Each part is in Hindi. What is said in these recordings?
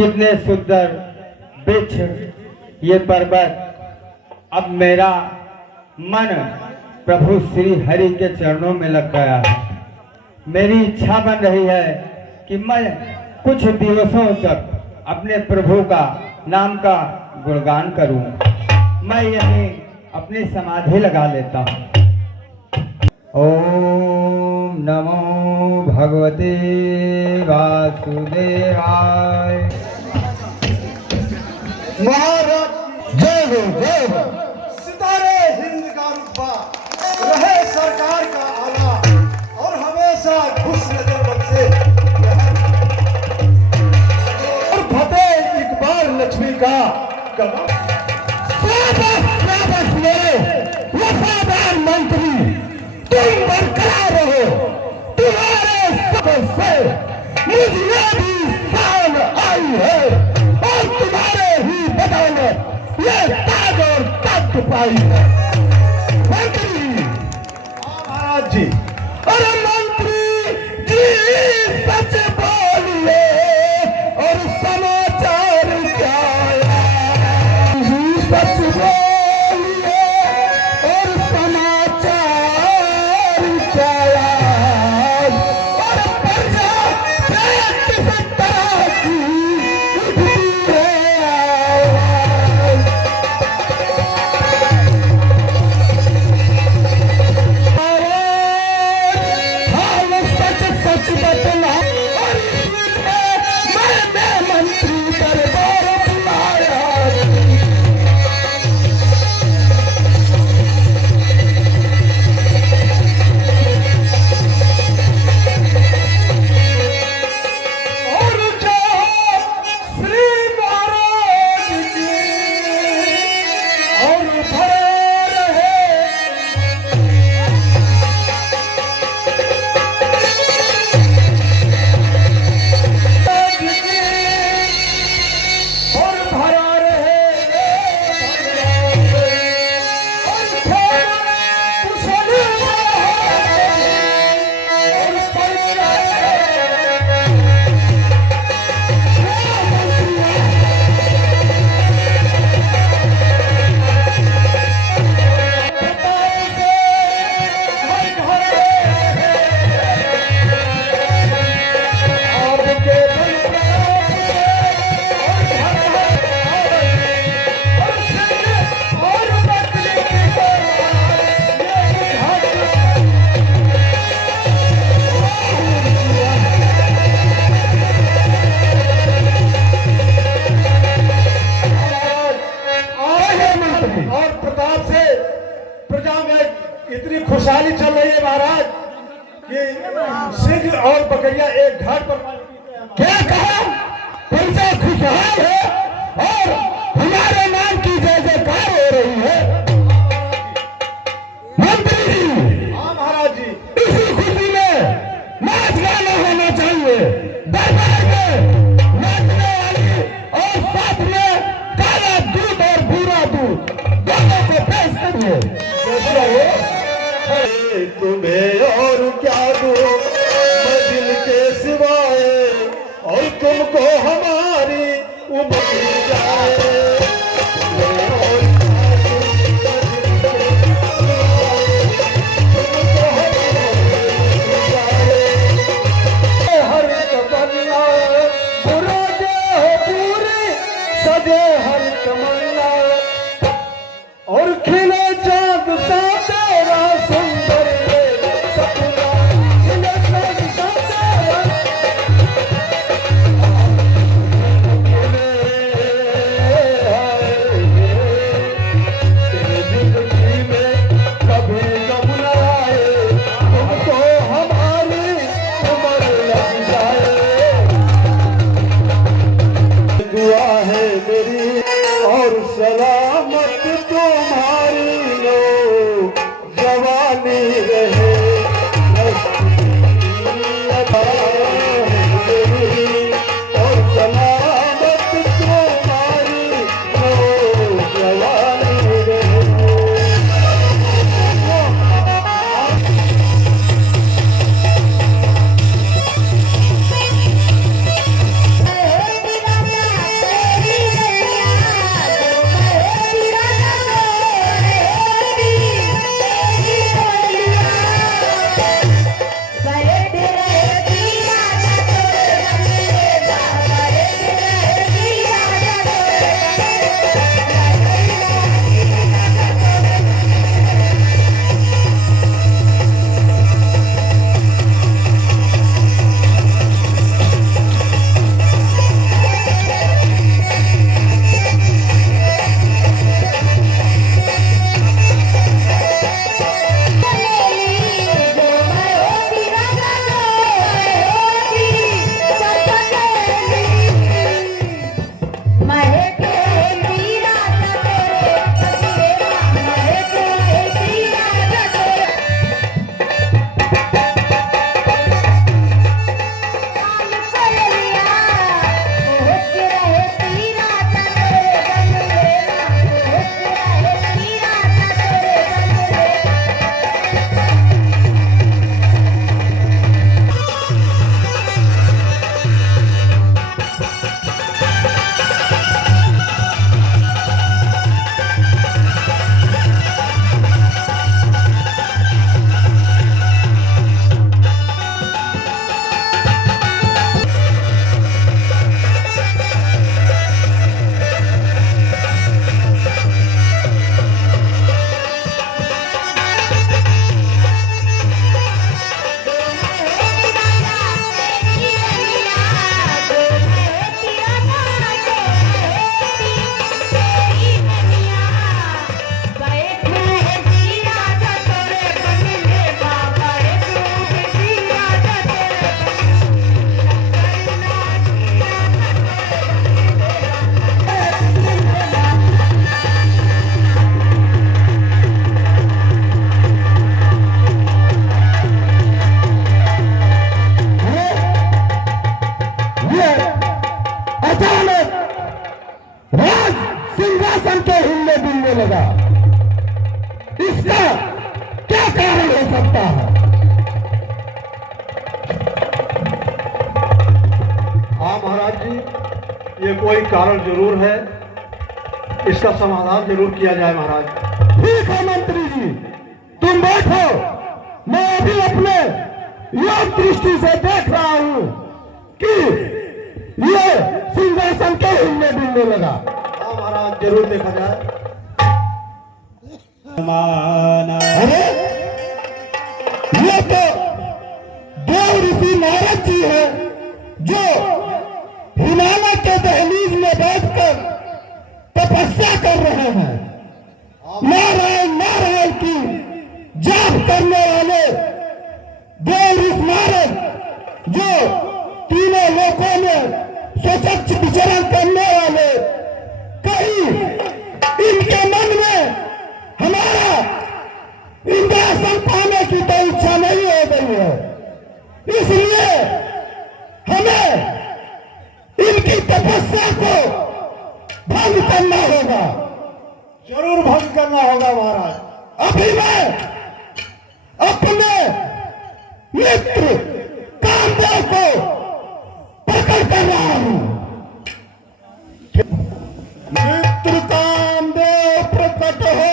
कितने सुंदर वृक्ष, ये पर्वत। अब मेरा मन प्रभु श्री हरि के चरणों में लग गया है। मेरी इच्छा बन रही है कि मैं कुछ दिवसों तक अपने प्रभु का नाम का गुणगान करूं। मैं यहीं अपनी समाधि लगा लेता हूं। ओम नमो भगवते वासुदेवाय। महाराज जय हो जय हो। सितारे हिंद का रुतबा रहे सरकार का आला और हमेशा खुश नजर बरसे और फतेह इकबाल लक्ष्मी का कदम। वफादार मंत्री तुम बरकरार रहो, तुम्हारे सफर से मुझे भी शान आई है और तुम्हारे ही बदौलत ये ताज और तख्त पाई है। मंत्री महाराज जी, अरे मंत्री जी सच बोलिए और समाचार क्या है? सच बोलिए और समाचार क्या है? और प्रजा किस तरह की उठती है आवाज। हाँ, सच सच बतला और इसमें मैंने मंत्री दरबार बुलाया। और जो श्री महाराज की और भर रहे और भरा रहे और कुशल और और प्रताप से प्रजा में इतनी खुशहाली चल रही है महाराज कि सिंह और बकरिया एक घाट पर क्या कहा? प्रजा खुशहाल है और हमारे नाम की जय जयकार हो रही है। मंत्री जी, हाँ महाराज जी, इसी खुशी में नाच गाना होना चाहिए। दरबार में नाचने वाली और साथ में काला दूध और भूरा दूध दोनों को पेश करिए। तुम्हें और क्या दूं मैं दिल के सिवाय, और तुमको हमारी उम्र जाए। हर तमन्ना बुरा जो हो पूरी सजे हर तमन्ना और खिले चाँद सा तेरा सुंदर सपना। खिले चाँद सा तेरा अचानक राज सिंहासन के हिलने डुलने लगा। इसका क्या कारण हो सकता है? हाँ महाराज जी, ये कोई कारण जरूर है, इसका समाधान जरूर किया जाए महाराज। ठीक है मंत्री जी, तुम बैठो, मैं अभी अपने योग दृष्टि से देख रहा हूं कि ये सिंहासन के हिलने डुलने लगा। हाँ महाराज, जरूर देखा जाए। अरे ये तो देव ऋषि नारद जी है जो हिमालय के दहलीज में बैठकर तपस्या कर रहे हैं। नारायण नारायण की जाप करने वाले देव ऋषि नारद जो तीनों लोकों में स्वच्छ विचरण करने वाले, कहीं इनके मन में हमारा इंद्रासन पाने की तो इच्छा नहीं हो गई है, इसलिए हमें इनकी तपस्या को भंग करना होगा। जरूर भंग करना होगा महाराज। अभी मैं अपने मित्र कामदेव को पकड़ कर रहा हूं। मित्र कामदेव प्रकट हो,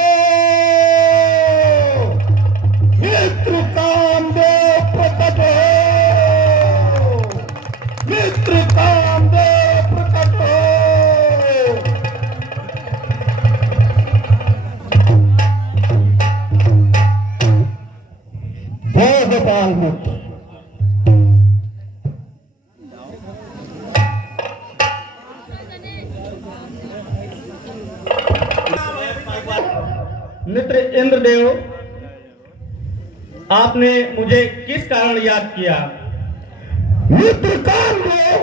मित्र कामदेव प्रकट हो, मित्र कामदेव प्रकट हो। जय गोपाल मित्र। मित्र इंद्रदेव, आपने मुझे किस कारण याद किया? मित्र कामदेव,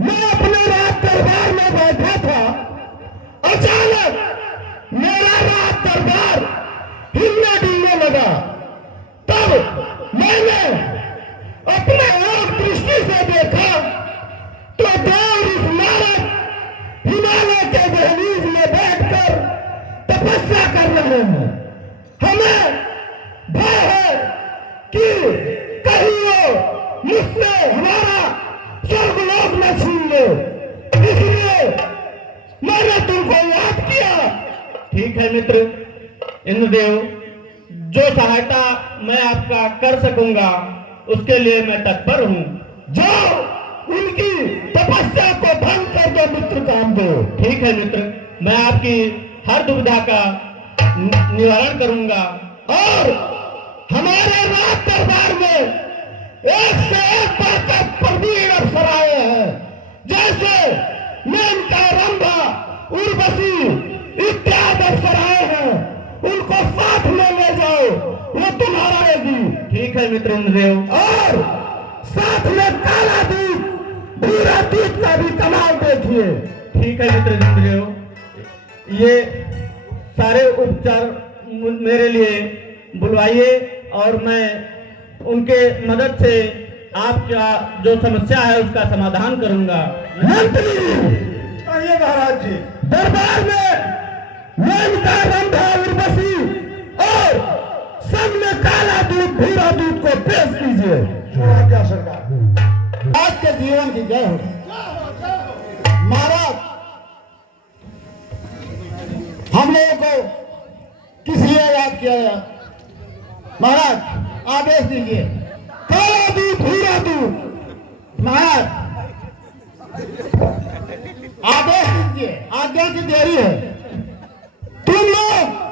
मैं अपने राज दरबार में बैठा था, अचानक मेरा राज दरबार हिलने डुलने लगा। तब मैंने अपने एक दृष्टि से देखा तो देव ऋषि नारद हिमालय के दहलीज में बैठकर तपस्या कर रहे हैं। हमें भय है कि कहीं वो मुझसे हमारा स्वर्गलोक न छीन ले, इसलिए मैंने तुमको याद किया। ठीक है मित्र इंद्रदेव, जो सहायता मैं आपका कर सकूंगा उसके लिए मैं तत्पर हूँ। जाओ, उनकी तपस्या को भंग कर दो मित्र कामदेव। ठीक है मित्र, मैं आपकी हर दुविधा का निवारण करूंगा। और हमारे राज दरबार में एक से एक बढ़कर प्रवीण अफसर आए हैं, जैसे मेनका, रंभा, उर्वशी इत्यादि अफसर आए हैं, उनको साथ में ले जाओ, वो तुम्हारा रहेगी। ठीक है मित्र इंद्रदेव। और साथ में काला दूध, भूरा दूध का भी कमाल देखिए। ठीक है मित्र इंद्रदेव, ये सारे उपचार मेरे लिए बुलवाइए और मैं उनके मदद से आपका जो समस्या है उसका समाधान करूंगा। मंत्री कहिए महाराज जी। दरबार में मेनका, रंभा, उर्वशी और सब में काला दूध, भूरा दूध को पेश कीजिए। क्या सरकार। आज के जीवन की जय हो। महाराज, हम लोगों को किस लिए याद किया गया? महाराज आदेश दीजिए, काला दूध, भूरा दूध। महाराज आदेश दीजिए, आज्ञा की देरी है। तुम लोग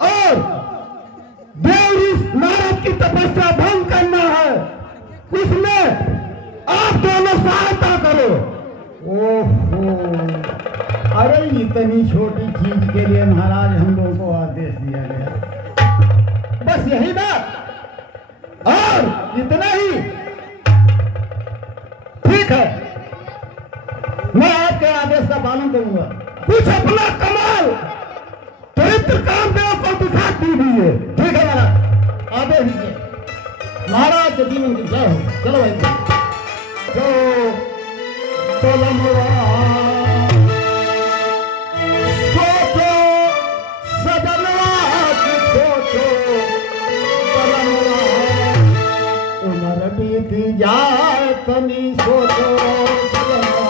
और देव ऋषि नारद की तपस्या भंग करना है, उसमें आप दोनों सहायता करो। ओहो, अरे इतनी छोटी चीज के लिए महाराज हम लोगों को आदेश दिया गया, बस यही बात और इतना ही। ठीक है, मैं आपके आदेश का पालन करूंगा। कुछ अपना कमाल चरित्र कामदेव को दिखा दीजिए। ठीक है महाराज, आदेश दीजिए। महाराज के जीवन की जय हो। चलो भाई, जो बलमवा सोचो सजनवा की सोचो बलमवा उम्र बीत जाए तनी सोचो बलमवा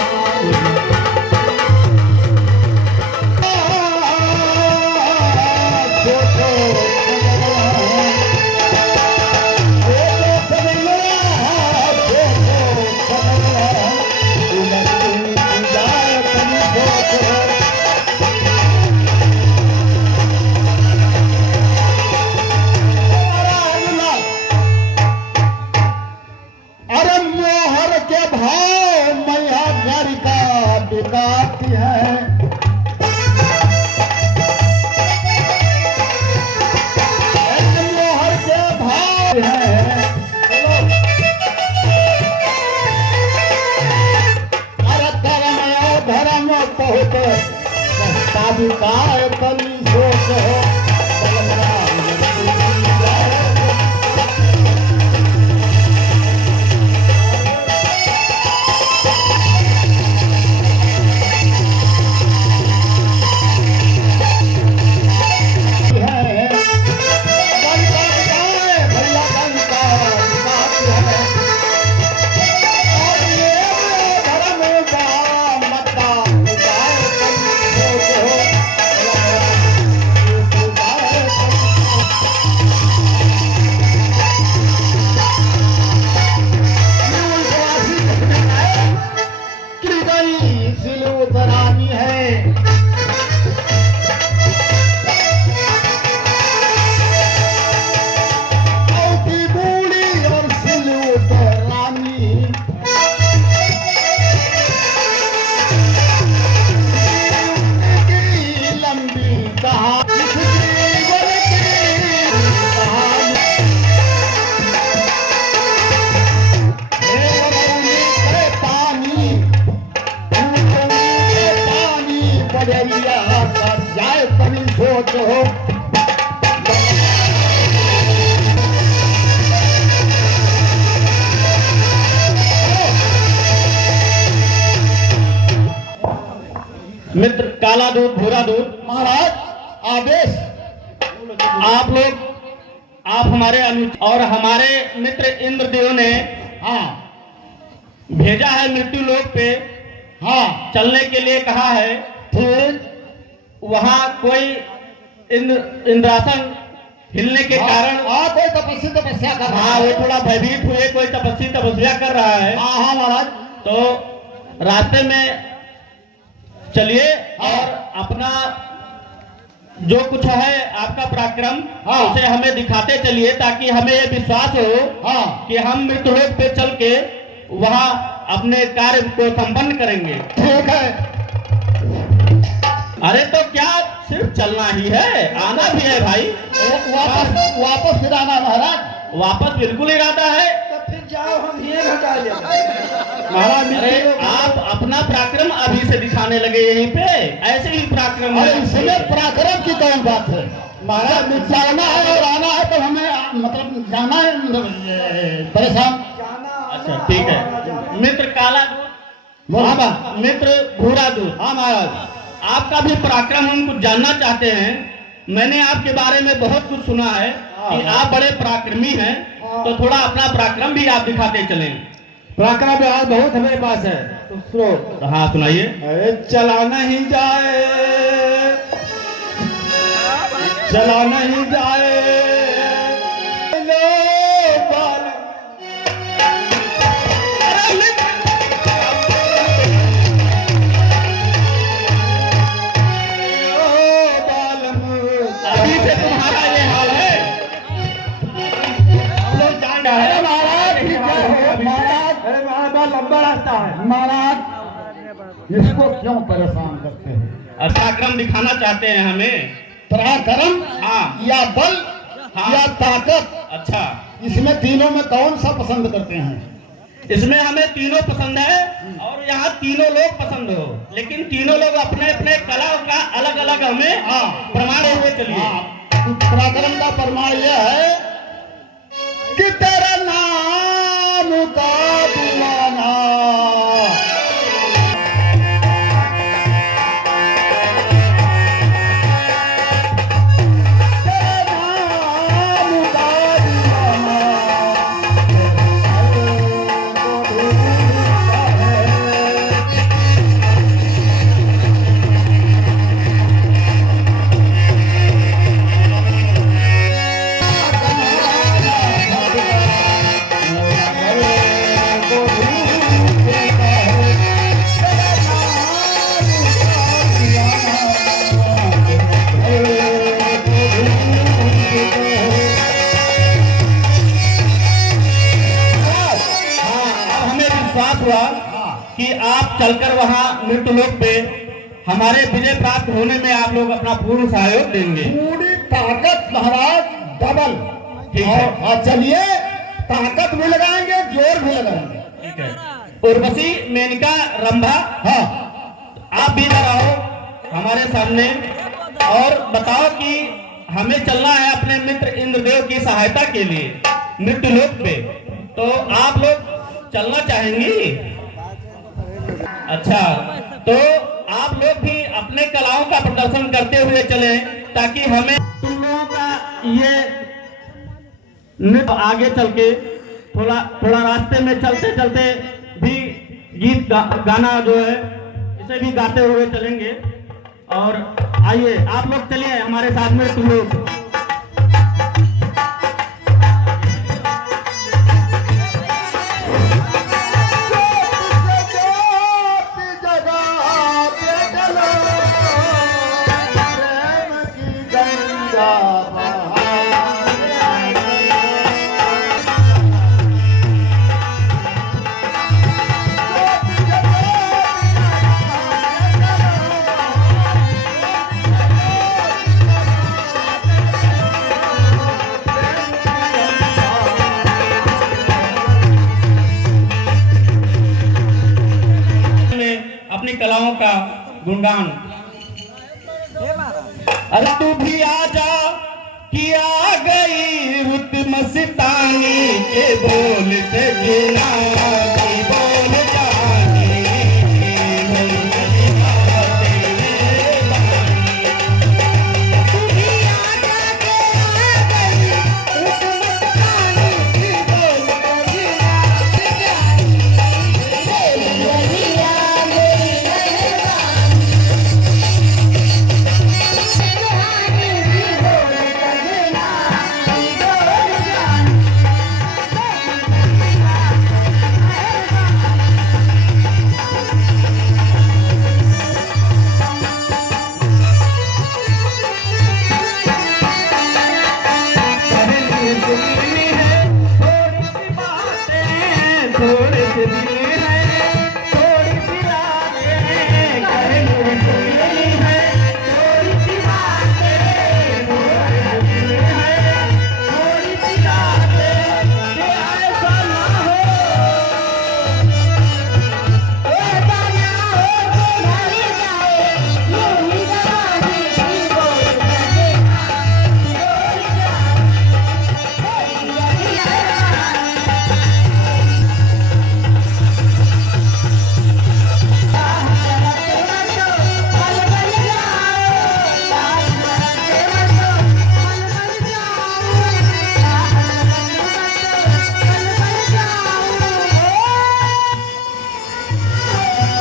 अरे मोहर के भाव मैया घर का बिकाती है मोहर के भाव है अरे धर्म और धर्म बहुत सस्ता बिकाए तनी सोच उतरानी है औती बूढ़ी और सिल उतरानी लंबी कहानी जाए तभी सोच हो मित्र काला दूध भूरा दूध, महाराज आदेश आप हमारे और हमारे मित्र इंद्रदेव ने हाँ भेजा है मृत्यु लोक पे हाँ चलने के लिए कहा है। ठीक वहाँ कोई इंद्रासन हिलने के कारण कोई तपस्या कर रहा हाँ है वो थोड़ा भयभीत हुए, कोई तपस्या कर रहा है। हाँ हाँ महाराज तो रास्ते में चलिए और अपना जो कुछ है आपका पराक्रम हाँ। उसे हमें दिखाते चलिए ताकि हमें ये विश्वास हो हाँ कि हम मृत्युलोक पे चल के वहाँ अपने कार्य को संपन्न करेंगे। ठीक है अरे तो क्या सिर्फ चलना ही है, आना भी है भाई। वापस फिर आना महाराज वापस बिल्कुल इरादा है। तो फिर जाओ हम ये घटा ले महाराज अरे आप अपना पराक्रम अभी से दिखाने लगे यहीं पे, ऐसे ही पराक्रम अरे इसमें पराक्रम की कौन बात है महाराज जाना है और आना है तो हमें मतलब जाना है परेशान अच्छा ठीक है। मित्र काला दूध, बोला मित्र भूरा दूध, हाँ महाराज आपका भी पराक्रम हम कुछ जानना चाहते हैं। मैंने आपके बारे में बहुत कुछ सुना है कि आप बड़े पराक्रमी हैं, तो थोड़ा अपना पराक्रम भी आप दिखाते चलें। पराक्रम बिहार बहुत हमारे पास है, तो सुनो। हाँ सुनाइए। अरे चला नहीं जाए, चला नहीं जाए लो बाल। अभी से तुम्हारा ये हाल है। हम लोग जान रहे हैं। अरे महाराज लंबा रास्ता है। महाराज इसको क्यों परेशान करते हैं? पराक्रम दिखाना चाहते हैं हमें। पराक्रम हाँ। या बल हाँ। या ताकत, अच्छा, इसमें तीनों में कौन सा पसंद करते हैं? इसमें हमें तीनों पसंद है और यहाँ तीनों लोग पसंद हो, लेकिन तीनों लोग अपने अपने कला का अलग अलग हमें प्रमाण हुए चलिए। पराक्रम का प्रमाण यह है कि तेरा नाम का दीवाना चलकर वहाँ मृत्युलोक पे हमारे विजय प्राप्त होने में आप लोग अपना पूर्ण सहयोग देंगे। पूरी ताकत महाराज डबल। ठीक है। और चलिए ताकत भी लगाएंगे, जोर भी लगाएंगे। ठीक है। उर्वशी, मेनका, रंभा, हाँ, आप भी इधर आओ हमारे सामने और बताओ कि हमें चलना है अपने मित्र इंद्रदेव की सहायता के लिए मृत्युलोक पे, तो आप लोग चलना चाहेंगी? अच्छा, तो आप लोग भी अपने कलाओं का प्रदर्शन करते हुए चलें ताकि हमें तुम लोगों का ये नृत्य आगे चल के थोड़ा थोड़ा रास्ते में चलते चलते भी गीत गाना जो है इसे भी गाते हुए चलेंगे। और आइए आप लोग चलिए हमारे साथ में तुम लोग। अपनी कलाओं का गुणगान। अरे तू भी आजा कि आ गई रुत मस्तानी के बोल से गिना की बोल जानी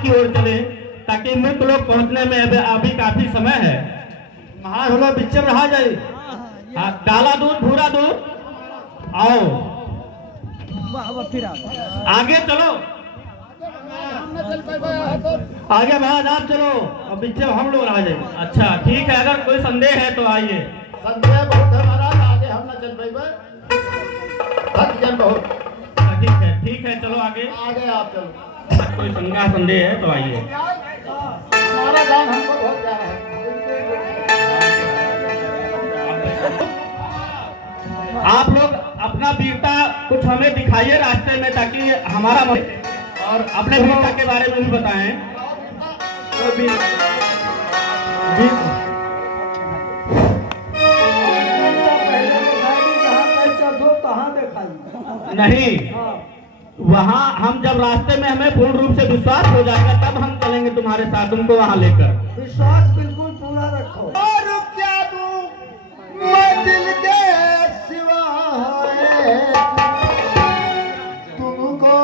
की ओर चले ताकि मृत लोग पहुंचने में अभी काफी समय है। महाराज होलो बिच्चे रहा जाए। काला दूध भूरा दूध आओ आगे चलो, आगे महाराज आप चलो और बिच्चे हम लोग रह जाए। अच्छा ठीक है, अगर कोई संदेह है तो आइए। संदेह बहुत है महाराज, आगे हम न चल पाएंगे, थक जन बहुत। ठीक है चलो आगे आप चलो। कोई शंका संदेह है तो आइए। हमारा गान हमको बहुत प्यारा है। आप लोग अपना वीरता कुछ हमें दिखाइए रास्ते में ताकि हमारा और अपने वीरता के बारे में भी बताएं। नहीं, वहाँ हम जब रास्ते में हमें पूर्ण रूप से विश्वास हो जाएगा तब हम चलेंगे तुम्हारे साथ, तुमको वहाँ लेकर। विश्वास बिल्कुल पूरा रखो। और क्या दूं मैं दिल के सिवा है, तुमको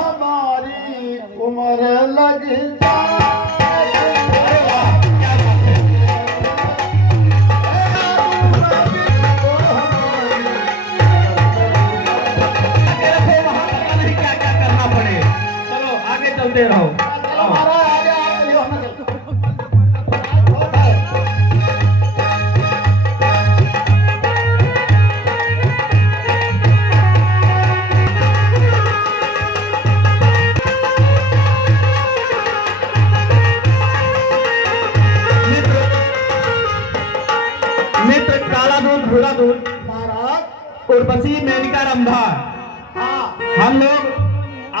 हमारी उम्र लग जाए। चलते रहो। भूरा दूध महाराज। उर्वशी मेनका रंभा हाँ हम लोग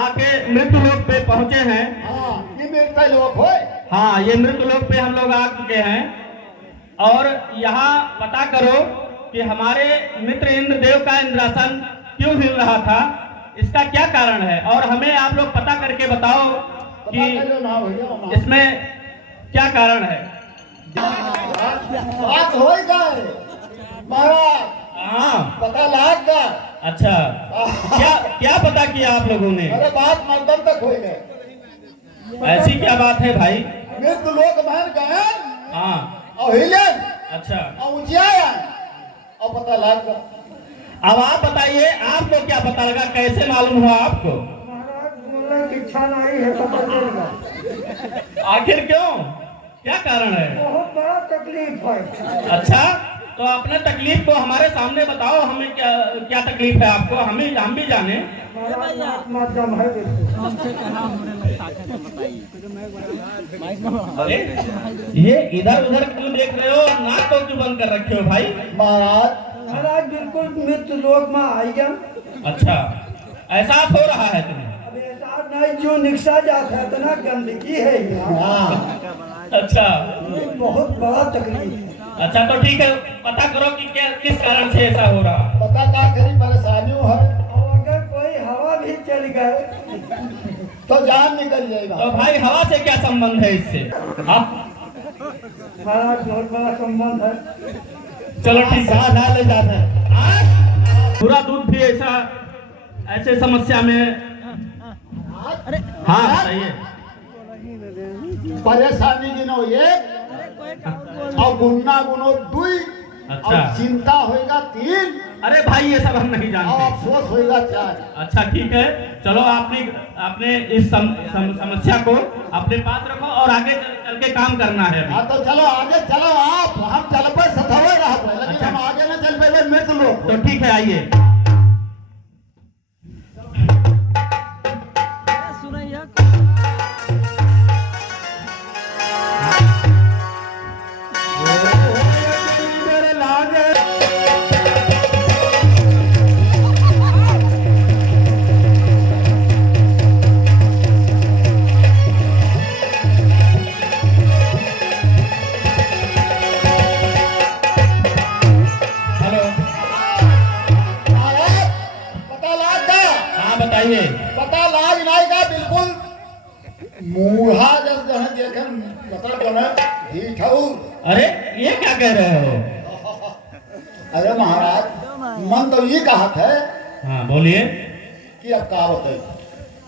आके मृत्यु लोक पे पहुंचे हैं। हाँ, ये मेरे लोग हो। हाँ, ये मृत्यु लोक पे हम लोग आ चुके हैं और यहाँ पता करो कि हमारे मित्र इंद्रदेव का इंद्रासन क्यों हिल रहा था, इसका क्या कारण है और हमें आप लोग पता करके बताओ कि इसमें क्या कारण है। बात होएगा महाराज, हाँ पता लाग का। अच्छा, क्या क्या पता किया आप लोगों ने? अरे बात मर्दम तक हो गए। ऐसी क्या बात है भाई? मृत्यु लोक महन गए हाँ और हिलन अच्छा, और ऊंचाया और पता लाग का। अब आप बताइए, आपको क्या पता लगा, कैसे मालूम हुआ आपको? महाराज बोलने की इच्छा नहीं है, पता चलेगा। आखिर क्यों, क्या कारण है? बहुत बड़ा तकलीफ है। अच्छा, तो अपने तकलीफ को हमारे सामने बताओ, हमें क्या क्या तकलीफ है आपको, हम भी जाने। महाराज आत्मा दम है बिल्कुल। अरे ये इधर उधर क्यों देख रहे हो, नाक को क्यों बंद कर रखे हो भाई? महाराज बिल्कुल मृत्यु लोक में आई हम। अच्छा, एहसास हो रहा है तुम्हें? अब ऐसा नहीं जो निकसा जाता है, इतना गंदगी है यहाँ। अच्छा बहुत बड़ा तकलीफ है। अच्छा, तो ठीक है, पता करो कि क्या किस कारण से ऐसा हो रहा। पता क्या करी परेशानियों है और अगर कोई हवा भी चल गए तो जान निकल जाएगा। तो भाई हवा से क्या संबंध है इससे? आप महाराज बहुत बड़ा संबंध है। चलो ठीक है, ना ले जाते हैं। पूरा दूध भी ऐसे समस्या में। हाँ बताइए। परेशानी गिनो एक और गुन्ना गुनो दुई अच्छा। और चिंता होएगा तीन अरे भाई ये सब हम नहीं और जानते। अफसोस होएगा चार। अच्छा ठीक है, चलो आपने इस समस्या को अपने पास रखो और आगे चल के काम करना है अभी। हाँ तो चलो आगे चलो, आप हम चल पर सथवे रहा था, लेकिन अच्छा। हम आगे न चल पाए मृत लोग। तो ठीक है, आइए। हेलो, महाराज पता लाग का, हाँ बताइए। पता लाग नहीं का बिल्कुल मूढ़ा जब जो है देखन मतलब जो है ढीठ हूँ। अरे ये क्या कह रहे हो? अरे महाराज मन तो ये कहा है हाँ बोलिए, कि अब का बताइए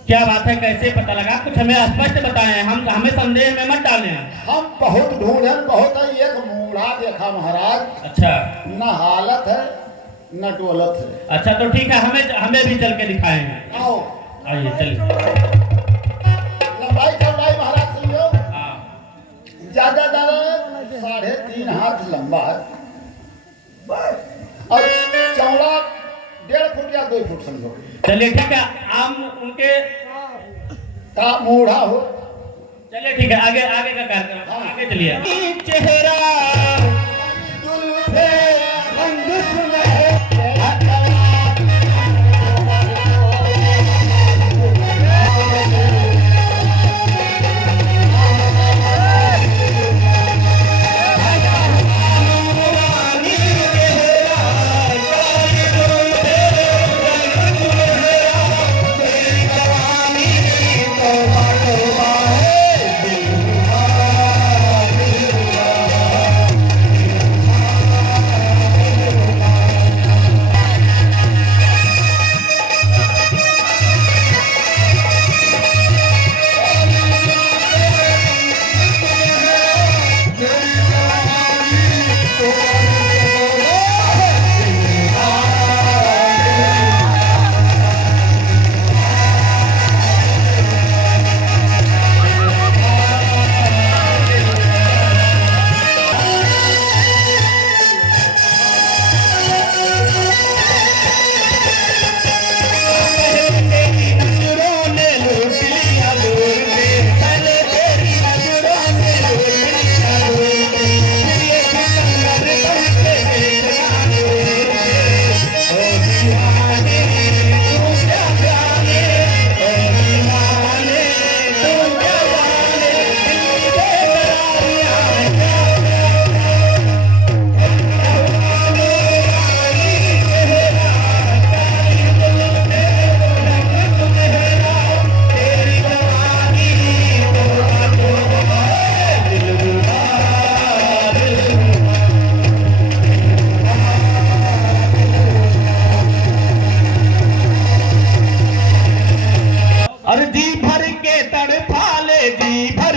क्या बात है, कैसे पता लगा? कुछ हमें स्पष्ट बताएं, हम हमें संदेह में मत डालें। हम बहुत ढूंढे, बहुत है, एक मूढ़ा देखा महाराज, अच्छा न हालत है न डोलत है। अच्छा, तो ठीक है, हमें भी चल के दिखाएंगे। आओ आइए चलिए। लंबाई चौड़ाई महाराज सुन लो, हाँ ज्यादा 3.5 हाथ लंबा है और चौड़ा 1.5 फुट या 2 फुट समझो। चलिए ठीक है, हम उनके का मूढ़ा हो। चलिए ठीक है, आगे आगे का कार्यक्रम, आगे चलिए। चेहरा जुल्फे रंजिश में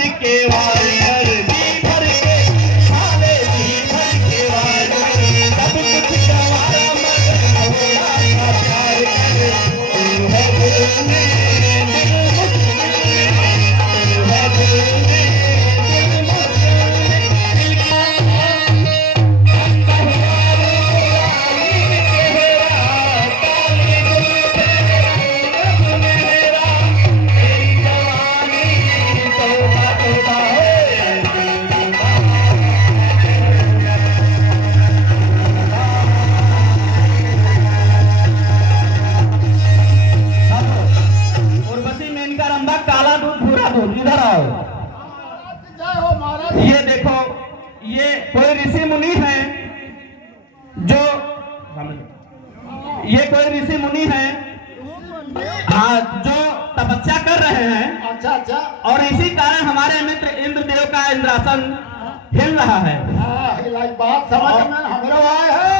भर के वार जी भर के खावे जी भर के वार सब कुछ गवाया मगर थोड़ा सा प्यार कर तू है दिल में दिल मुश्किल में तू है दिल में दिल मुश्किल उर्वशी मेनका रंभा काला दूध भूरा दूध इधर आओ। जय हो महाराज। ये देखो ये कोई ऋषि मुनि हैं जो ये कोई ऋषि मुनि हैं जो तपस्या कर रहे हैं अच्छा अच्छा। और इसी कारण हमारे मित्र इंद्रदेव का इंद्रासन हिल रहा है। हाँ, लाइक बात समझ में हमरो आए है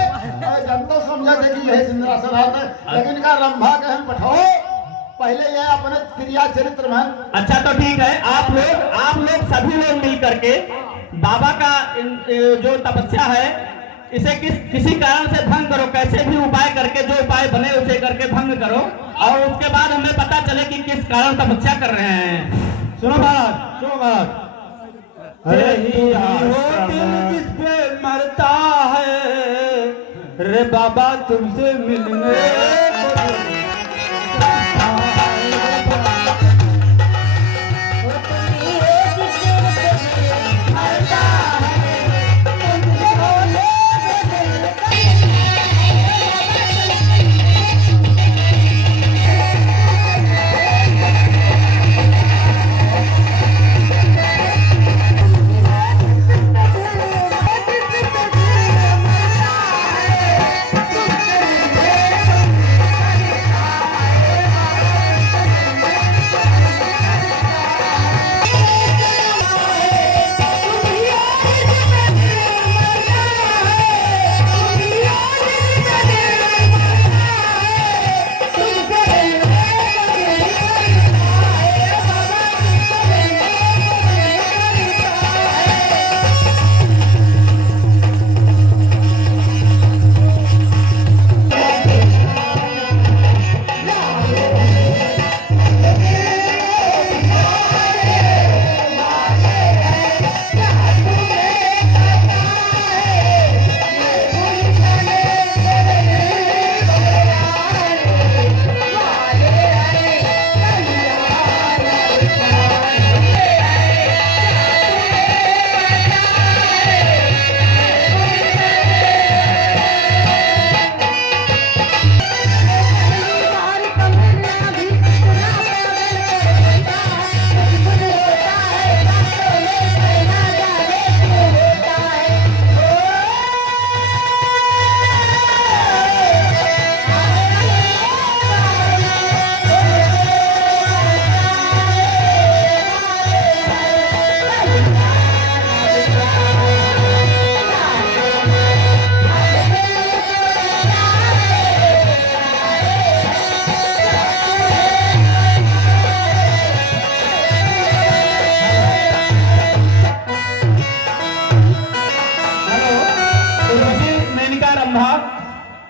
जब तो समझा थे कि यही इंद्रासन है, लेकिन का रंभा के हम पठाओ पहले ये अपने क्रिया चरित्र में। अच्छा तो ठीक है, आप लोग सभी लोग मिल करके बाबा का जो तपस्या है इसे किसी कारण से भंग करो, कैसे भी उपाय करके जो उपाय बने उसे करके भंग करो और उसके बाद हमें पता चले कि किस कारण तपस्या कर रहे हैं। सुनो महाराज यही हो दिल जिस पे मरता है रे बाबा तुमसे मिलने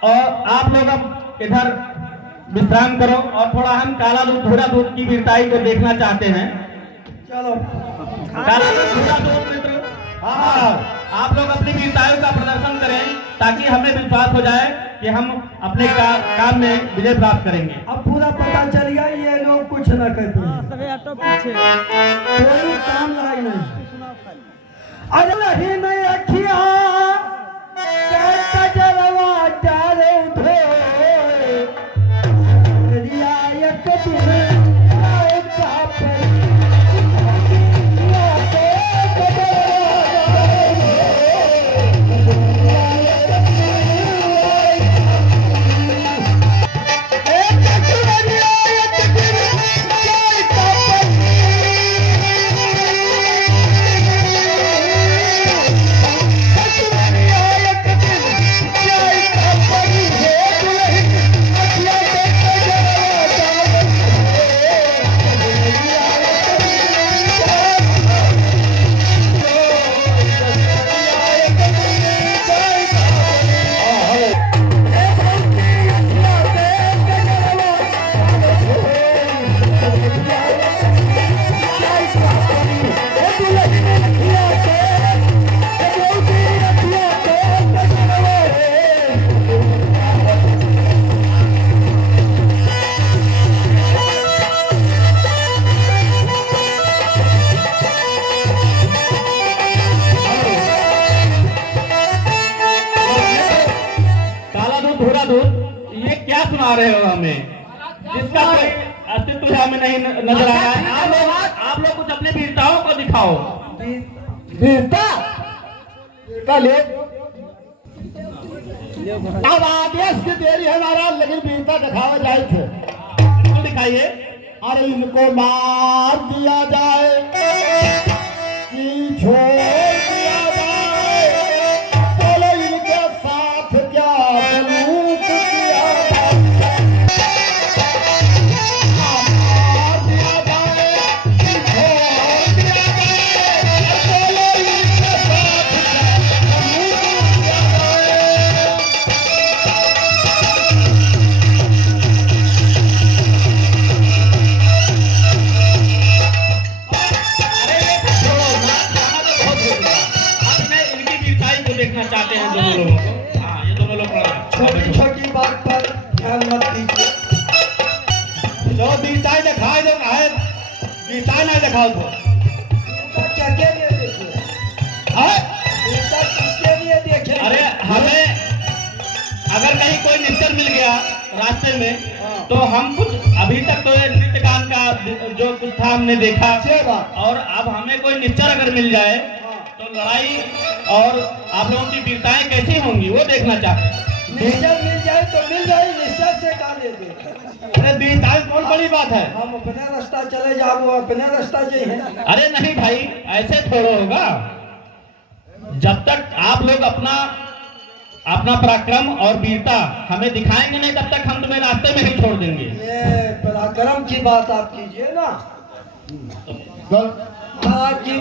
और आप लोग अब इधर विश्राम करो और थोड़ा हम काला दूध भूरा दूध की वीरताई को देखना चाहते हैं। चलो काला दूध भूरा दूध मित्र, हाँ आप लोग अपनी वीरताओं का प्रदर्शन करें ताकि हमें विश्वास हो जाए कि हम अपने काम में विजय प्राप्त करेंगे। अब पूरा पता चल गया ये लोग कुछ न करते हैं, कोई काम लड़ाई नहीं। अरे नहीं नहीं अखिया जलवा चारे उठे रियायत सुना रहे हो हमें जिसका कोई अस्तित्व हमें नहीं नजर आ रहा है। आप लोग कुछ अपने वीरताओं को दिखाओ। वीरता वीरता ले अब आदेश की देरी है महाराज, लेकिन वीरता दिखावा जाए थे। बिल्कुल दिखाइए। अरे इनको मार दिया जाए कि छोड़ दिया जाए, बोलो इनके साथ क्या सलूक किया जाए। मार दिया जाए कि छोड़ दिया जाए, बोलो इनके साथ क्या सलूक किया जाए। अरे ये छोड़ो ना, खाना तो बहुत हो गया। अब मैं इनकी वीरताई को देखना चाहते हैं दोनों लोगों को। हाँ, ये दोनों लोग छोटी छोटी बात पर ध्यान मत दीजिए। जो वीरताएं दिखाए दो है, वीरताएं नहीं दिखाओ तो क्या के लिए देखिए? हाँ? वीरता किसके लिए देखे? अरे हमें अगर कहीं कोई निश्चर मिल गया रास्ते में तो हम कुछ अभी तक तो ये नृत्य गान का जो कुछ था हमने देखा, और अब हमें कोई निश्चर अगर मिल जाए तो लड़ाई और आप लोगों की वीरताएं कैसी होंगी वो देखना चाहते हैं। निश्चय मिल जाए तो मिल जाए, निश्चय से का ले दे। अरे वीरताएं बहुत बड़ी बात है। हम अपने रास्ता चले जाओ, वो अपने रास्ता जाइए। अरे नहीं भाई, ऐसे थोड़ा होगा। जब तक आप लोग अपना पराक्रम और वीरता हमें दिखाएंगे नहीं, तब तक हम तुम्हें रास्ते में ही छोड़ देंगे। ये पराक्रम की बात आप कीजिए ना। आपकी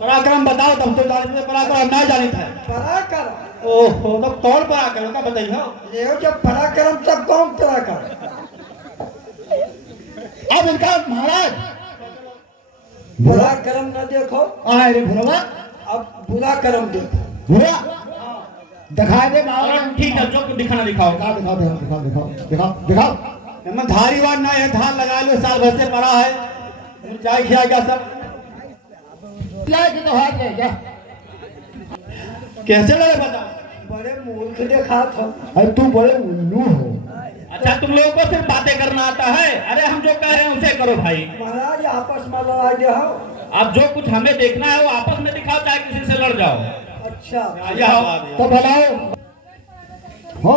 पराक्रम बताओ, तब तो पराक्रम ना जानी था। पराक्रम ओहो, तो कौन पराक्रम का बताइए। ये जब पराक्रम तब कौन पराक्रम? अब इनका महाराज पराक्रम न देखो, अरे भुलवा अब बुरा कर्म देखो। भुला दिखाई दे और महाराज। ठीक है, जो दिखाना दिखाओ। दिखाओ दिखाओ दिखाओ दिखाओ दिखाओ दिखाओ। मैं धारीवान ना है, धान लगा लो, साल भर से पड़ा है, चाय खिया गया सब। कि तो हाथ ले जा। कैसे लगे बताओ? बड़े मूर्ख देखा था। अरे तू बड़े उल्लू हो। अच्छा, तुम लोगों को सिर्फ बातें करना आता है। अरे हम जो कह रहे हैं उसे करो भाई। महाराज आपस में लड़ाई दे हो। अब जो कुछ हमें देखना है वो आपस में दिखाओ, चाहे किसी से लड़ जाओ। अच्छा तो बनाओ। हो।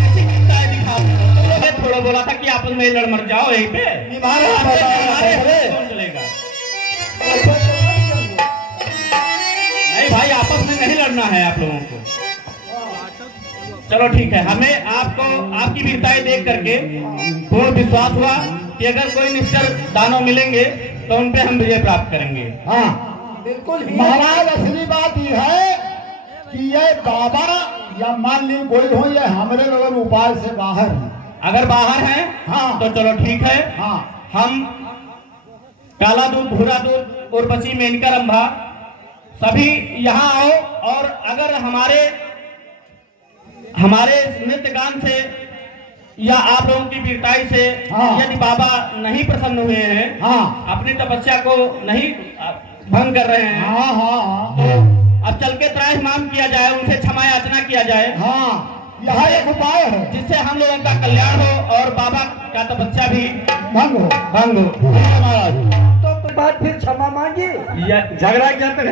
ऐसी वीरताएं दिखाओ। तुमने थोड़ा बोला था कि आपस में लड़ मर जाओ यहीं पे। कौन चलेगा? नहीं भाई, आपस में नहीं लड़ना है आप लोगों को। चलो ठीक है, हमें आपको आपकी वीरताएं देख करके पूर्ण विश्वास हुआ कि अगर कोई निश्चर दानव मिलेंगे तो उन पे हम विजय प्राप्त करेंगे। हाँ बिल्कुल महाराज, असली बात यह है कि ये बाबा या मान ली कोई हो, ये हमारे लोग उपाय से बाहर हैं। अगर बाहर हैं हाँ। तो चलो ठीक है, हाँ हम काला दूध, भूरा दूध, उर्वशी, मेनका, रंभा सभी यहाँ आओ, और अगर हमारे नृत्य गान से या आप लोगों की वीरताई से हाँ। यदि बाबा नहीं प्रसन्न हुए हैं, हाँ अपनी तपस्या को नहीं भंग कर रहे हैं, हाँ हाँ तो अब चल के त्राहिमाम किया जाए, उनसे क्षमा याचना किया जाए, हाँ, यह एक उपाय है। जिससे हम लोगों का कल्याण हो और बाबा का तपस्या भी भंग हो। भंग हो। महाराज तो बात फिर क्षमा मांगी। झगड़ा क्या तो?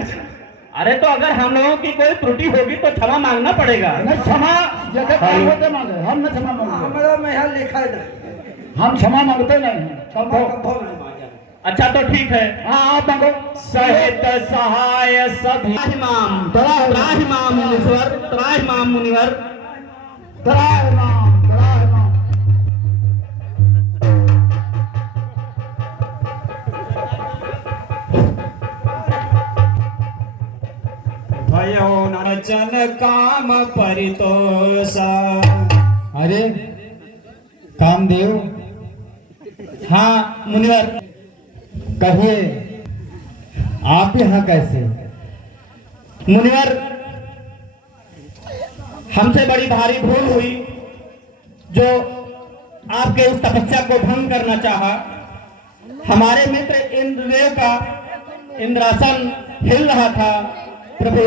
अरे तो अगर हम लोगों की कोई त्रुटि होगी तो क्षमा मांगना पड़ेगा। नहीं, क्षमा जगह काय होते मांगे, हम न क्षमा मांगते, हमारा में यहाँ लिखा है नहीं। हम क्षमा मांगते नहीं हैं। क्षमा का फल नहीं मांगा। अच्छा तो ठीक है, हाँ आप मांगो। सहित सहाय सभी त्राहिमाम, त्राहिमाम मुनीश्वर, त्राहिमाम मुनिवर, त्राहिमाम, त्राहिमाम। भाई भयो नचन काम परितोषा। अरे कामदेव, हाँ मुनिवर, कहिए आप यहाँ कैसे? मुनिवर हमसे बड़ी भारी भूल हुई जो आपके उस तपस्या को भंग करना चाहा। हमारे मित्र इंद्रदेव का इंद्रासन हिल रहा था प्रभु,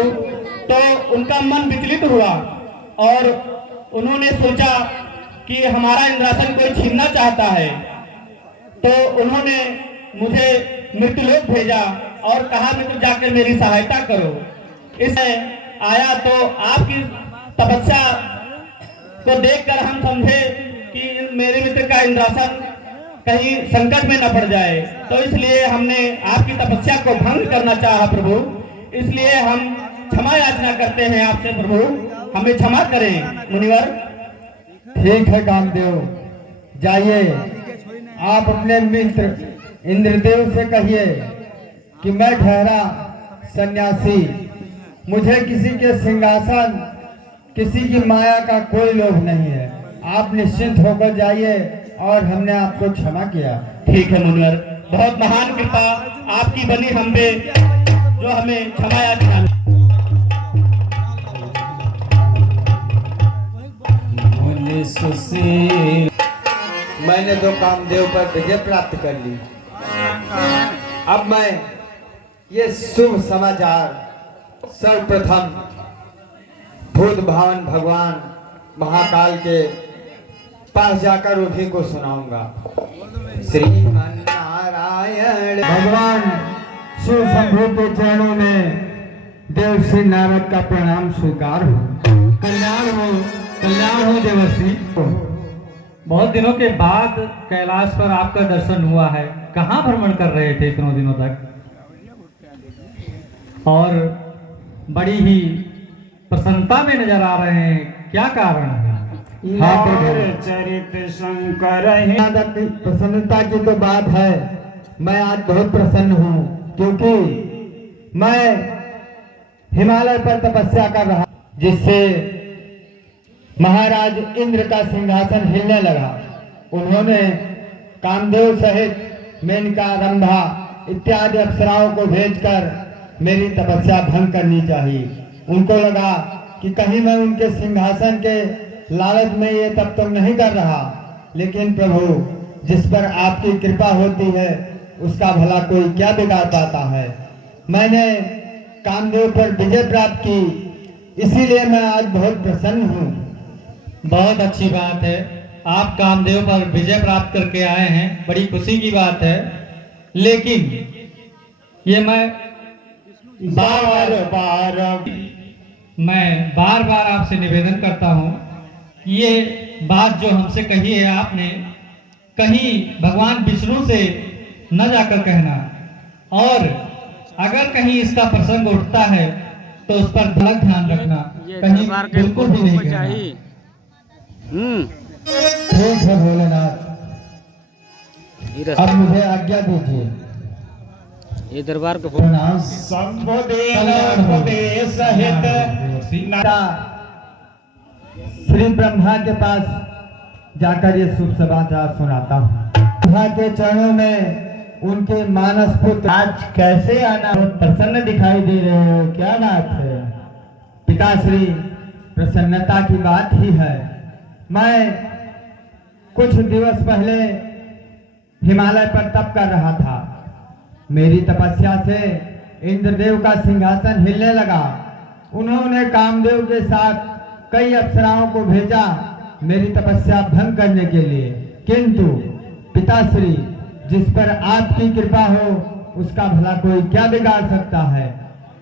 तो उनका मन विचलित हुआ और उन्होंने सोचा कि हमारा इंद्रासन कोई छीनना चाहता है, तो उन्होंने मुझे मृत्युलोक भेजा और कहा मित्र जाकर मेरी सहायता करो। इसमें आया तो आपकी तपस्या को देखकर हम समझे कि मेरे मित्र का इंद्रासन कहीं संकट में न पड़ जाए, तो इसलिए हमने आपकी तपस्या को भंग करना चाहा प्रभु। इसलिए हम क्षमा याचना करते हैं आपसे प्रभु, हमें क्षमा करें मुनिवर। ठीक है कामदेव, जाइए आप अपने मित्र इंद्रदेव से कहिए कि मैं ठहरा सन्यासी, मुझे किसी के सिंहासन, किसी की माया का कोई लोभ नहीं है। आप निश्चिंत होकर जाइए और हमने आपको क्षमा किया। ठीक है मुनिवर, बहुत महान कृपा आपकी बनी हम पे, जो हमें क्षमा याचना। मैंने तो कामदेव पर विजय प्राप्त कर ली। अब मैं ये शुभ समाचार सर्वप्रथम भूत भावन भगवान महाकाल के पास जाकर उन्हीं को सुनाऊंगा। श्रीमन नारायण भगवान शिव शंभु के चरणों में देव श्री नारद का प्रणाम स्वीकार हो। कल्याण हो देवर्षि। बहुत दिनों के बाद कैलाश पर आपका दर्शन हुआ है। कहाँ भ्रमण कर रहे थे इतनों दिनों तक? और बड़ी ही प्रसन्नता में नजर आ रहे हैं, क्या कारण है? चरित शंकर प्रसन्नता की तो बात है, मैं आज बहुत प्रसन्न हूँ क्योंकि मैं हिमालय पर तपस्या कर रहा, जिससे महाराज इंद्र का सिंहासन हिलने लगा। उन्होंने कामदेव सहित मेनका, रंभा इत्यादि अप्सराओं को भेजकर मेरी तपस्या भंग करनी चाहिए। उनको लगा कि कहीं मैं उनके सिंहासन के लालच में ये तब तो नहीं कर रहा, लेकिन प्रभु जिस पर आपकी कृपा होती है उसका भला कोई क्या बिगाड़ पाता है। मैंने कामदेव पर विजय प्राप्त की, इसीलिए मैं आज बहुत प्रसन्न हूँ। बहुत अच्छी बात है, आप कामदेव पर विजय प्राप्त करके आए हैं, बड़ी खुशी की बात है। लेकिन ये मैं बार बार आपसे निवेदन करता हूँ, ये बात जो हमसे कही है आपने, कहीं भगवान विष्णु से न जाकर कहना, और अगर कहीं इसका प्रसंग उठता है तो उस पर अलग ध्यान रखना, कहीं बिल्कुल भी नहीं कहना। ठीक है भोलेनाथ, अब मुझे आज्ञा दीजिए। ये दरबार का प्रणाम। श्री ब्रह्मा के पास जाकर ये शुभ समाचार सुनाता हूँ। ब्रह्मा के चरणों में उनके मानस पुत्र आज कैसे आना, प्रसन्न दिखाई दे रहे हो, क्या बात है? पिताश्री, प्रसन्नता की बात ही है। मैं कुछ दिवस पहले हिमालय पर तप कर रहा था। मेरी तपस्या से इंद्रदेव का सिंहासन हिलने लगा। उन्होंने कामदेव के साथ कई अप्सराओं को भेजा मेरी तपस्या भंग करने के लिए, किंतु पिताश्री जिस पर आपकी कृपा हो उसका भला कोई क्या बिगाड़ सकता है।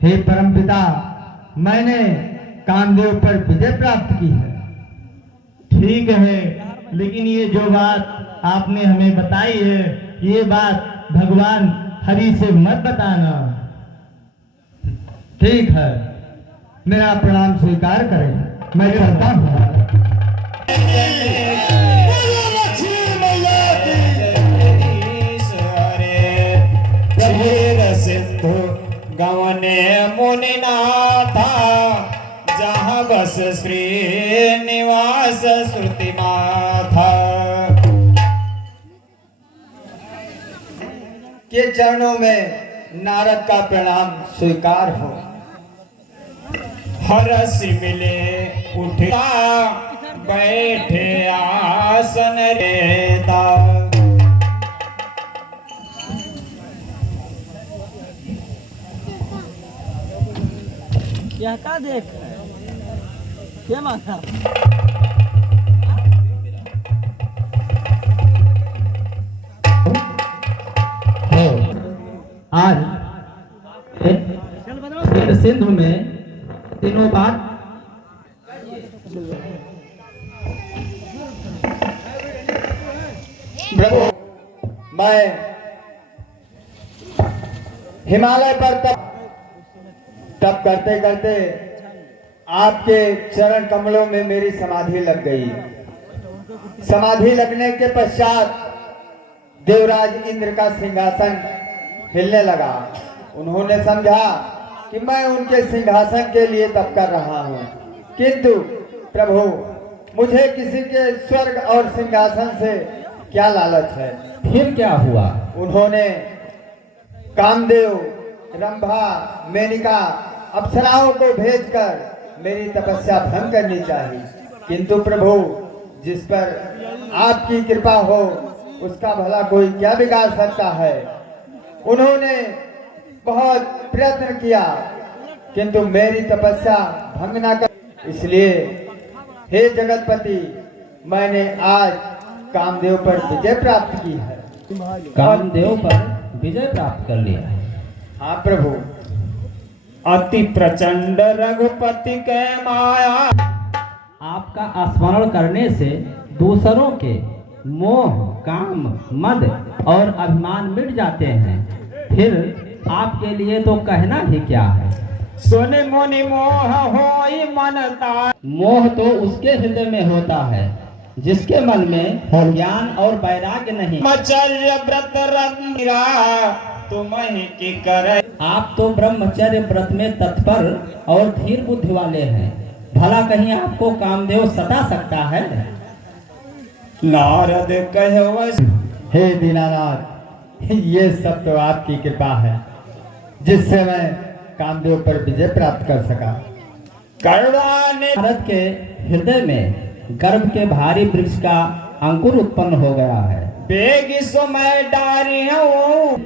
हे परमपिता, मैंने कामदेव पर विजय प्राप्त की है। ठीक है, लेकिन ये जो बात आपने हमें बताई है, ये बात भगवान हरि से मत बताना। ठीक है, मेरा प्रणाम स्वीकार करें, मैं चलता हूँ। सिंधु गवने मुनिनाथा जहाँ बस श्रीनिवास श्रुति माथा के चरणों में नारद का प्रणाम स्वीकार हो। हरस मिले उठा बैठे आसन रेता यह का देख क्या माना आज सिंधु में तीनों बात प्रभु, मैं हिमालय पर तप करते करते आपके चरण कमलों में मेरी समाधि लग गई। समाधि लगने के पश्चात देवराज इंद्र का सिंहासन हिलने लगा। उन्होंने समझा कि मैं उनके सिंहासन के लिए तप कर रहा हूँ, किंतु प्रभु मुझे किसी के स्वर्ग और सिंहासन से क्या लालच है। फिर क्या हुआ? उन्होंने कामदेव, रंभा, मेनका, अप्सराओं को भेजकर मेरी तपस्या भंग करनी चाहिए, किंतु प्रभु जिस पर आपकी कृपा हो उसका भला कोई क्या बिगाड़ सकता है। उन्होंने बहुत प्रयत्न किया किंतु मेरी तपस्या भंग ना कर। इसलिए हे जगतपति, मैंने आज कामदेव पर विजय प्राप्त की है। कामदेव पर विजय प्राप्त कर लिया। हाँ प्रभु। अति प्रचंड रघुपति के माया आपका स्मरण करने से दूसरों के मोह, काम, मद और अभिमान मिट जाते हैं। फिर आपके लिए तो कहना ही क्या है। सुन मुनि मोह होई मनता। मोह तो उसके हृदय में होता है जिसके मन में ज्ञान और वैराग्य नहीं। ब्रह्मचर्य व्रत रंगिरा तुम ही की करे। आप तो ब्रह्मचर्य व्रत में तत्पर और धीर बुद्धि वाले हैं, भला कहीं आपको कामदेव सता सकता है? नारद कहो हे दीनानाथ, ये सब तो आपकी कृपा है जिससे मैं कामदेव पर विजय प्राप्त कर सका। करवाने नारद के हृदय में गर्भ के भारी वृक्ष का अंकुर उत्पन्न हो गया है। बेग समय डारी हूँ।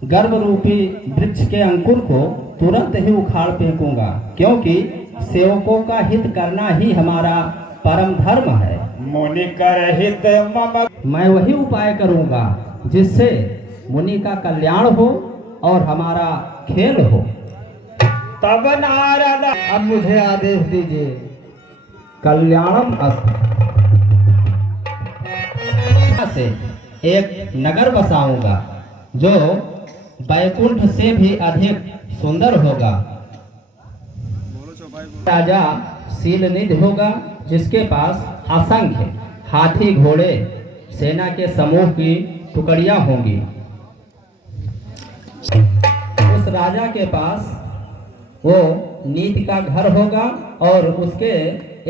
गर्भ रूपी वृक्ष के अंकुर को तुरंत ही उखाड़ फेंकूंगा, क्योंकि सेवकों का हित करना ही हमारा परम धर्म है। मुनि कर हित मम। मैं वही उपाय करूंगा जिससे मुनि का कल्याण हो और हमारा खेल हो। तब नारद अब मुझे आदेश दीजिए। कल्याणम अस्तु। से एक नगर बसाऊंगा जो बैकुंठ से भी अधिक सुंदर होगा। राजा शीलनिधि होगा जिसके पास असंख्य हाथी, घोड़े, सेना के समूह की टुकड़ियां होंगी। उस राजा के पास वो नीति का घर होगा और उसके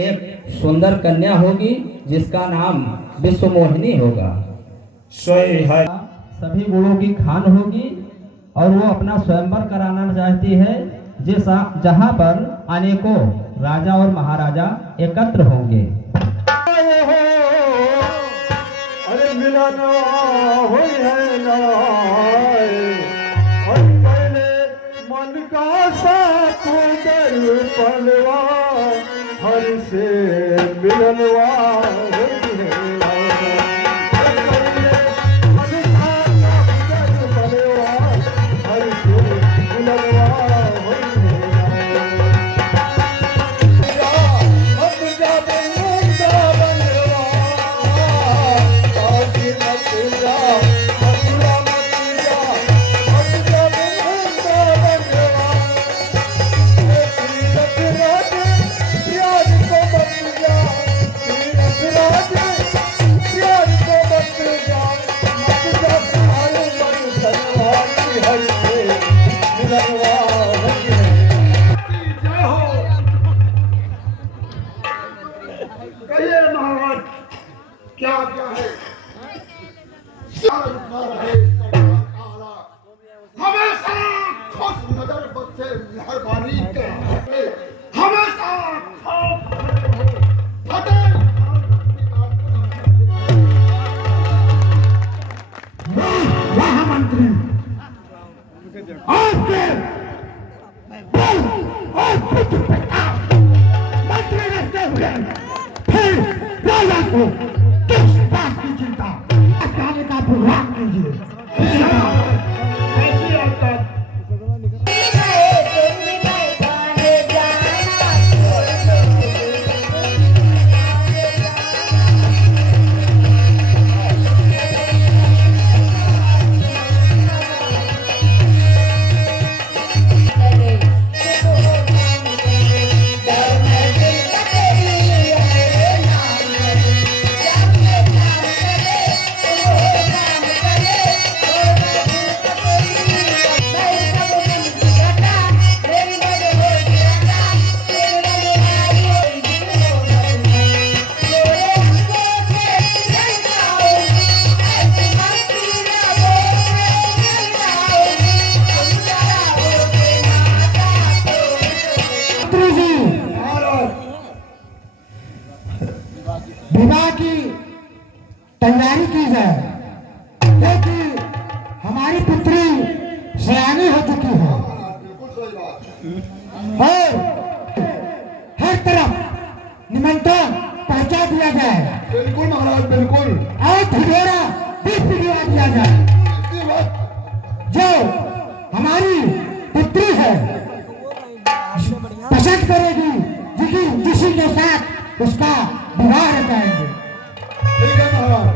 एक सुंदर कन्या होगी जिसका नाम विश्वमोहिनी होगा। सोई है सभी गुणों की खान होगी और वो अपना स्वयंवर कराना चाहती है जहाँ पर अनेकों राजा और महाराजा एकत्र होंगे। अरे मिलन हुई है नाय, और पहले मन का साथ दर्पणवा हर से मिलनवा हुई है नाय। पहले मन का साथ दर्पणवा हर से मिलनवा हुई है नाय। अब जब मुक्ता बनवा ताकि मत जा मथुरा मत जा। अब जब मुक्ता बनवा तीरथ राज प्यार को मत जा। तीरथ आपके बल और पुत्र पिता मंत्री रखते हुए फिर राजा को किस बात की चिंता अकाले का प्रोग्राम कीजिए। विवाह की तैयारी की जाए क्योंकि हमारी पुत्री सयानी हो चुकी है और हर तरफ निमंत्रण पहुंचा दिया जाए। बिल्कुल महाराज बिल्कुल। और ढिढोरा भी पिघला दिया जाए। जो हमारी पुत्री है पसंद करेगी किसी के साथ उसका विवाह रचाएंगे। ठीक है महाराज,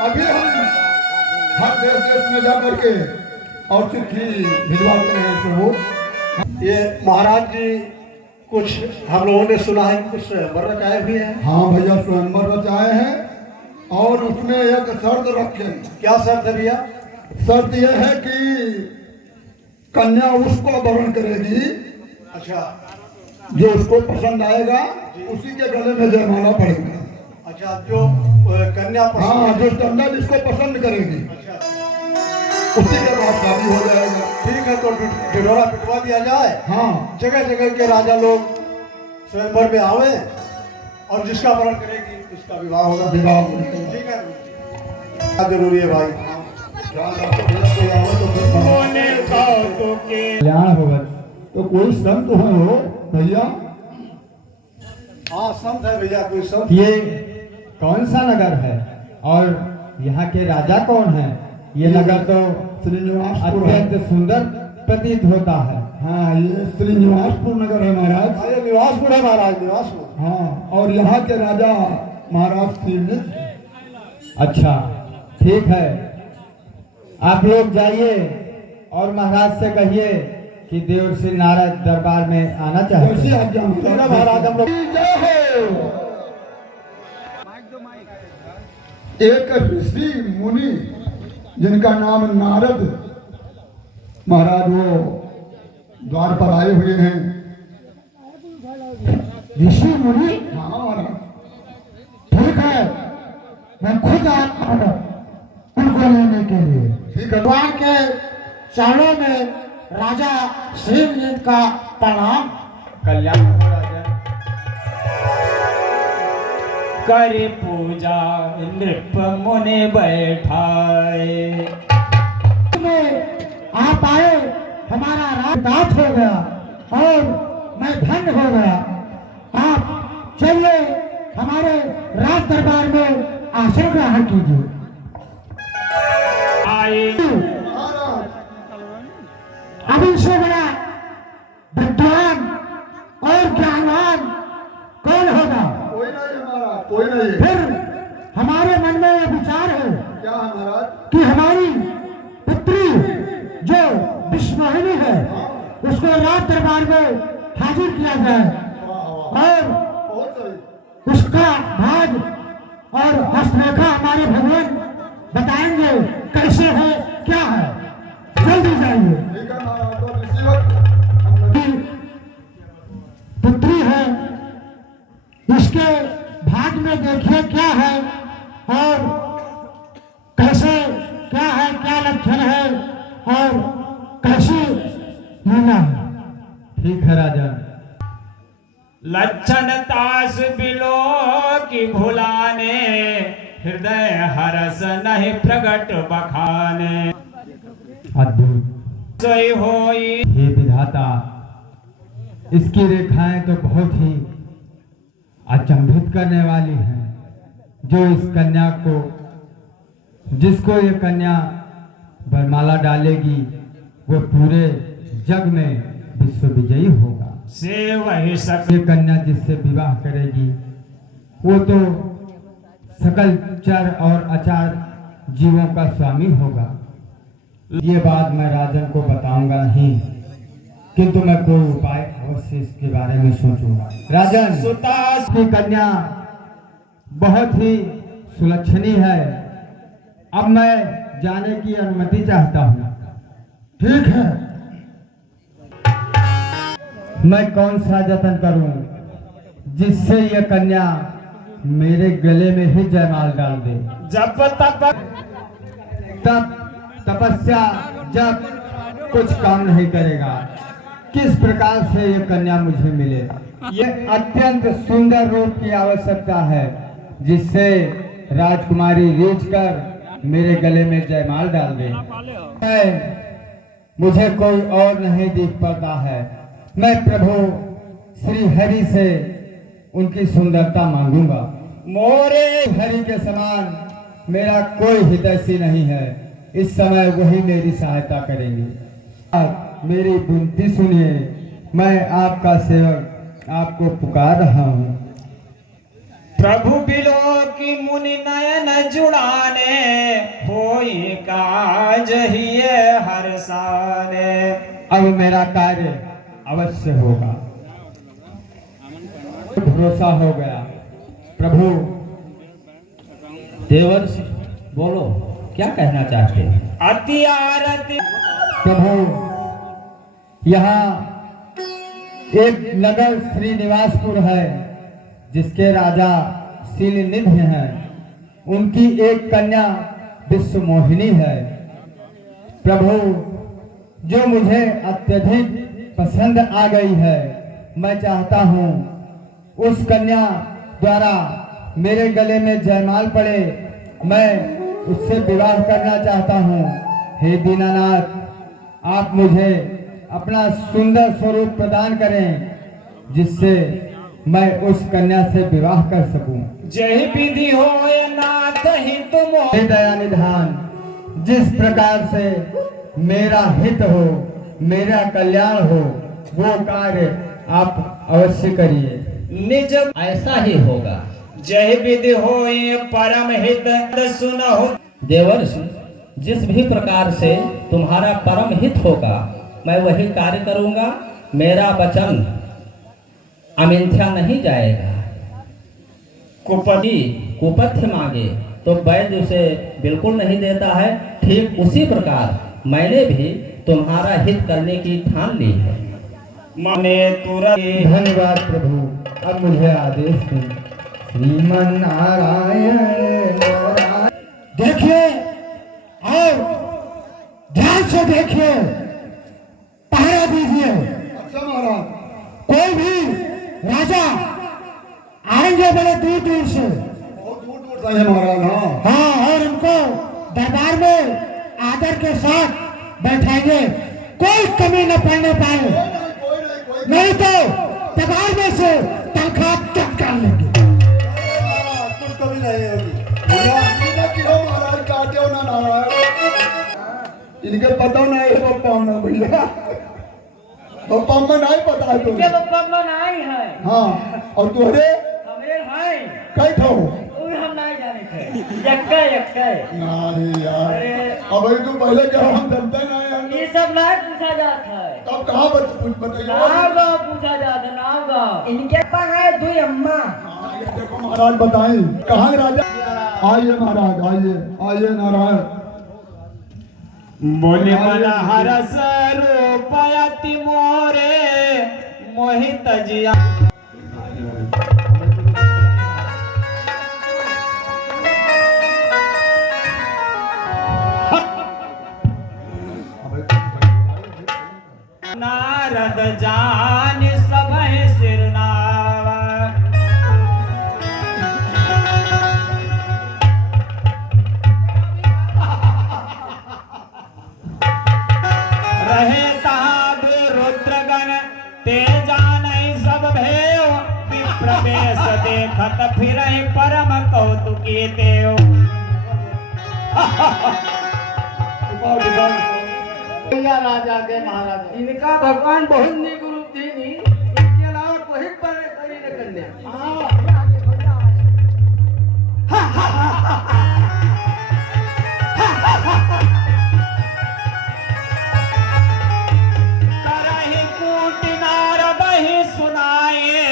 अभी हम हर देश देश में जाकर के और चिट्ठी भिजवाते हैं प्रभु। ये महाराज जी कुछ हम लोगों ने सुना है कि कुछ वर रचाए हुए हैं। हाँ भैया, स्वयंवर रचाए हैं और उसमें एक शर्त रखे। क्या शर्त है भैया? शर्त यह है कि कन्या उसको वरण करेगी, अच्छा, जो उसको पसंद आएगा उसी के गले में जयमाला पड़ेगा। अच्छा, जो कन्या हाँ, जो कन्या जिसको पसंद करेगी, अच्छा, उसी के बाद शादी हो जाएगा। ठीक है, तो ढिढोरा पिटवा दिया जाए। हाँ, जगह जगह के राजा लोग स्वयंवर में आवे और जिसका वरण करेगी उसका विवाह होगा। विवाह ठीक है, क्या जरूरी है भाई? कल्याण होगा। तो कोई संत हो भैया? हाँ, संत है भैया, कोई संत। ये कौन सा नगर है और यहाँ के राजा कौन है? ये नगर तो श्रीनिवासपुर है। अत्यंत सुंदर प्रतीत होता है। हाँ, ये श्रीनिवासपुर नगर है महाराज। ये निवासपुर है महाराज, निवासपुर। हाँ, और यहाँ के राजा महाराज श्रीनिवास। अच्छा, ठीक है, आप लोग जाइए और महाराज से कहिए कि देवर्षि नारद दरबार में आना चाहते हैं। महाराज हम लोग एक ऋषि मुनि जिनका नाम नारद महाराज, वो द्वार पर आए हुए हैं। ऋषि मुनि? हाँ महाराज। ठीक है, मैं खुद आता हूं उनको लेने के लिए। ठीक है। भगवान के चरणों में राजा श्रीमंत का प्रणाम। कल्याण हो राजा। कर पूजा नृप मुनि बैठाए। आप आए, हमारा रात हो गया और मैं धन्य हो गया। आप चलिए हमारे राज दरबार में आसन ग्रहण कीजिए। आए अब इनसे बड़ा विद्वान और ज्ञानवान कौन होगा? कोई नहीं महाराज, कोई नहीं। फिर हमारे मन में यह विचार है क्या है महाराज? कि कि हमारी पुत्री जो विश्वमोहिनी है उसको राज दरबार में हाजिर किया जाए और बहुत सही। उसका भाग और हस्तरेखा हमारे भगवान बताएंगे कैसे है क्या है। जल्दी जाइए। ठीक है महाराज, तो रिसीवर पुत्री है, इसके भाग में देखिए क्या है और कैसे क्या है, क्या लक्षण है और कैसी लीला है। ठीक है राजा। लक्षण तास बिलो की भुलाने, हृदय हरस नहीं प्रगट बखाने। अद्भुत। सोई होई हे विधाता, इसकी रेखाएं तो बहुत ही अचंभित करने वाली हैं। जो इस कन्या को, जिसको ये कन्या वरमाला डालेगी, वो पूरे जग में विश्व विजयी होगा। से वही सब ये कन्या जिससे विवाह करेगी, वो तो सकल चर और अचार जीवों का स्वामी होगा। ये बात मैं राजन को बताऊंगा नहीं, किंतु मैं कोई उपाय अवश्य इसके बारे में सोचूंगा। राजन, सुतास की कन्या बहुत ही सुलक्षणी है। अब मैं जाने की अनुमति चाहता हूँ। ठीक है, मैं कौन सा जतन करूं जिससे यह कन्या मेरे गले में ही जयमाल डाल दे। जब तब तब तपस्या जब कुछ काम नहीं करेगा। किस प्रकार से यह कन्या मुझे मिले? यह अत्यंत सुंदर रूप की आवश्यकता है, जिससे राजकुमारी रीझ कर मेरे गले में जयमाल डाल दे। मुझे कोई और नहीं दिख पड़ता है। मैं प्रभु श्री हरि से उनकी सुंदरता मांगूंगा। मोरे हरि के समान मेरा कोई हितैषी नहीं है। इस समय वही मेरी सहायता करेंगे। आप मेरी विनती सुनिए। मैं आपका सेवक आपको पुकार रहा हूँ। प्रभु बिलो की मुनि नयन जुड़ाने, होई काज हिये हर्षाने। अब मेरा कार्य अवश्य होगा। भरोसा हो गया। प्रभु, देवर्षि बोलो, क्या कहना चाहते हैं? अति आरती प्रभु, यहाँ एक नगर श्रीनिवासपुर है, जिसके राजा शीलनिधि हैं। उनकी एक कन्या विश्वमोहिनी है। प्रभु, जो मुझे अत्यधिक पसंद आ गई है, मैं चाहता हूँ उस कन्या द्वारा मेरे गले में जयमाल पड़े। मैं उससे विवाह करना चाहता हूँ। हे दीनानाथ, आप मुझे अपना सुंदर स्वरूप प्रदान करें, जिससे मैं उस कन्या से विवाह कर सकूं। जय विधि होए नाथ ही तुम हे दया निधान, जिस प्रकार से मेरा हित हो, मेरा कल्याण हो, वो कार्य आप अवश्य करिए। निज ऐसा ही होगा। जय विधि होए परम हित सुनहो। देवर्षि, जिस भी प्रकार से तुम्हारा परम हित होगा, मैं वही कार्य करूंगा। मेरा वचन अमिथ्या नहीं जाएगा। कुपति कुपथ्य मांगे तो वैद्य उसे बिल्कुल नहीं देता है। ठीक उसी प्रकार मैंने भी तुम्हारा हित करने की ठान ली है। मने तुरंत धन्यवाद प्रभु। अब मुझे आदेश दें। श्रीमन नारायण नारायण। देखिए और ध्यान से देखिए, पहरा दीजिए। अच्छा महाराज, कोई भी राजा आएंगे बड़े दूर दूर से, बहुत दूर दूर से है महाराज। हाँ हाँ, और उनको दरबार में आदर के साथ बैठाएंगे। कोई कमी न पड़ने पाए, कोई नहीं, नहीं तो दरबार में से तनख्वाह कट कर लेंगे। महाराज, कुछ कभी नहीं होगी। भैया, इनका क्यों महाराज काटे हो ना नारायण? इनके पता नहीं है पप्पा में भैया। पप्पा में नहीं पता है तुझे? पप्पा नहीं है। हाँ, और तुहरे हमरे है। कई ठो? वो हम नहीं जाने थे। यक्का यक्का। नहीं यार, अरे अब तो पहले क्या हम जानते नहीं हम। ये सब नहीं पूछा जाता है। तब कहाँ बताइए? नाव गाँव पूछा जाता है, नाव गाँव। इनके पास है दो अम्मा। हाँ, ये देखो महाराज, बताएं कहाँ है राजा? आइए महाराज, आइए आइए नारायण। बोले मन हरस रूपयति मोरे मोहित जिया। नारद जान सब सिरनावा। रहे तहाँ दो रुद्रगण ते जानई सब भेव विप्रवेश देखत फिर परम कौतुकी देव। राजा के महाराजा इनका भगवान बहुत निक रूप दीनी, इनके अलावा कोई परी न कन्या। करहि कूट नारद ही सुनाए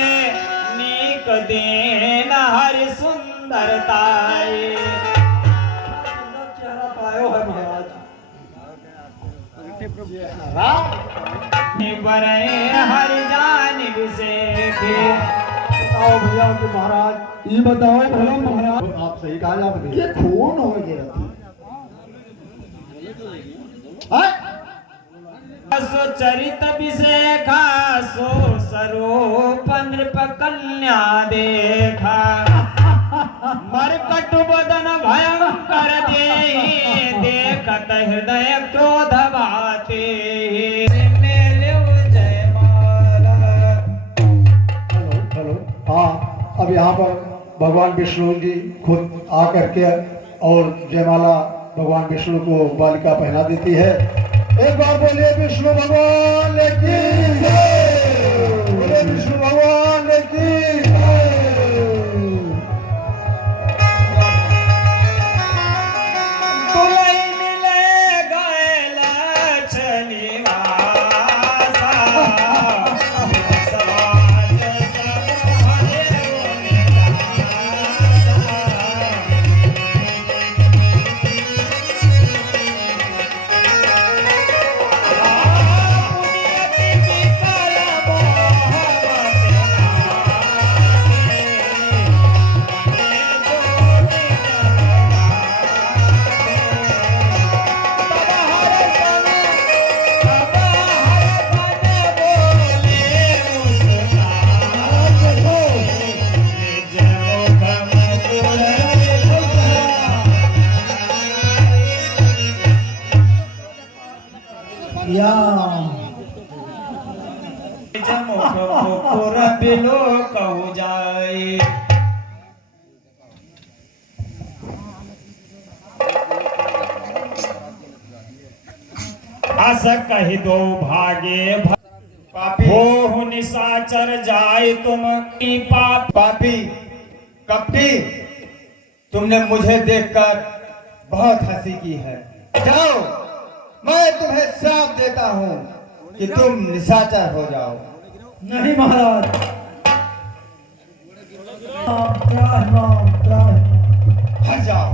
नीक देन हरि सुंदरताए। चेहरा पायो है महाराज। बरे हरि जान विषेखे। बताओ भैया के महाराज, ये बताओ भला महाराज, आप सही कहा जाओगे, ये खून हो गया सो चरित विषेखा सो स्वरूप नृप कन्या देखा। मरकट बदन भयंकर देहि देखत हृदय क्रोध बाते। हेलो, हाँ, अब यहाँ पर भगवान विष्णु जी खुद आकर के और जयमाला भगवान विष्णु को बालिका पहना देती है। एक बार बोलिए विष्णु भगवान की जय, बोलिए विष्णु भगवान की जय। दुल्हन ले गए लक्ष्मीवासा, समाज सब हरे निरासा। जमुख पुर बिलो कहु जाए। अस कहि दो भागे पापी हो निशाचर जाए तुम की पाप। पापी कपटी, तुमने मुझे देखकर बहुत हंसी की है। जाओ, मैं तुम्हें श्राप देता हूँ कि तुम निशाचर हो जाओ। नहीं महाराज, हट जाओ।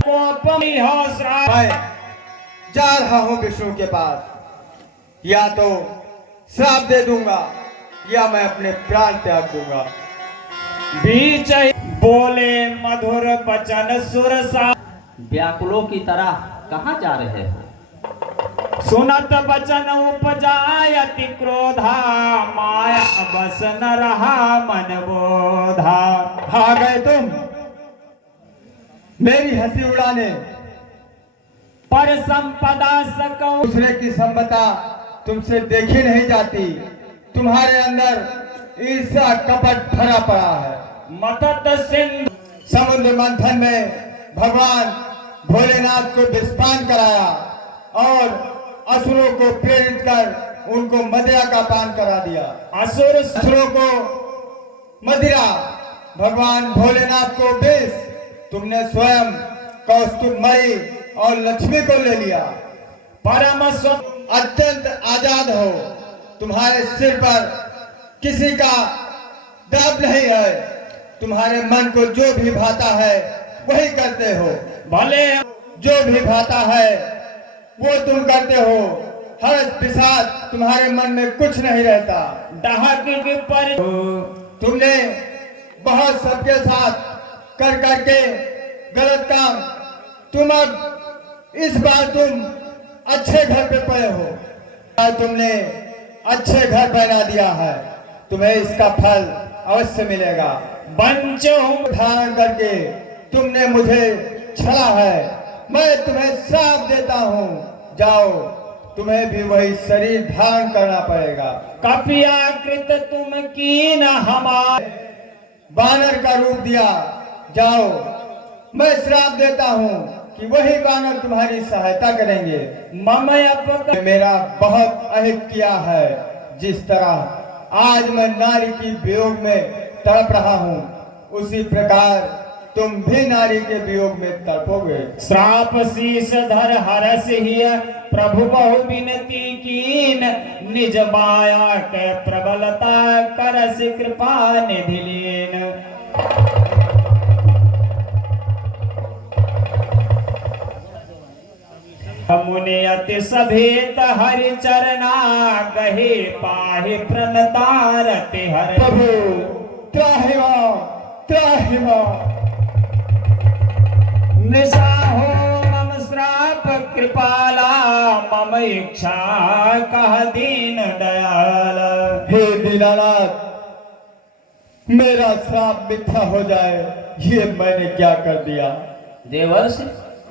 कोपमी हो श्राप। मैं जा रहा हूँ विष्णु के पास, या तो श्राप दे दूंगा या मैं अपने प्राण त्याग दूंगा। बीच बोले मधुर बचन सुरसा। व्याकुलों की तरह कहाँ जा रहे हो? सुनत बचन उपजायति क्रोधा, माया बस न रहा मन बोधा। आ गए तुम मेरी हंसी उड़ाने। पर संपदा सकौ। दूसरे की संपदा तुमसे देखी नहीं जाती। तुम्हारे अंदर ईर्ष्या कपट भरा पड़ा है। मतत सिंधु समुद्र मंथन में भगवान भोलेनाथ को विस्पान कराया और असुरों को प्रेरित कर उनको मदिरा का पान करा दिया। असुरों को मदिरा, भगवान भोलेनाथ को विष। तुमने स्वयं कौस्तुभमयी और लक्ष्मी को ले लिया। परम अत्यंत आजाद हो। तुम्हारे सिर पर किसी का दाब नहीं है। तुम्हारे मन को जो भी भाता है वही करते हो। भले जो भी भाता है वो तुम करते हो। हर्ष विषाद तुम्हारे मन में कुछ नहीं रहता। डहक के पर तुमने बहुत सबके साथ कर करके गलत काम। तुम अब इस बार तुम अच्छे घर पे पड़े हो। आज तुमने अच्छे घर बना दिया है, तुम्हें इसका फल अवश्य मिलेगा। बंच धारण करके तुमने मुझे छला है। मैं तुम्हें श्राप देता हूँ, जाओ तुम्हें भी वही शरीर धारण करना पड़ेगा। कपियाकृत तुम कीन हमार बानर का रूप दिया, जाओ मैं श्राप देता हूँ कि वही बानर तुम्हारी सहायता करेंगे। मम अप मेरा बहुत अहित किया है, जिस तरह आज मैं नारी की वियोग में तड़प रहा हूँ, उसी प्रकार तुम भी नारी के वियोग में तड़पोगे। श्राप शीस धर हरस हिय प्रभु बहु विनती कीन निज माया के प्रबलता करस कृपा निधि लीन। मुनि अति सभेत हरि चरना गहे पाहि प्रणतारति हर। प्रभु त्राहि मां, त्राहि मां। निशा हो मम श्राप कृपाला मम इच्छा कह दीन दयाल। हे दीनानाथ, मेरा श्राप मिथ्या हो जाए, ये मैंने क्या कर दिया। देवर्ष,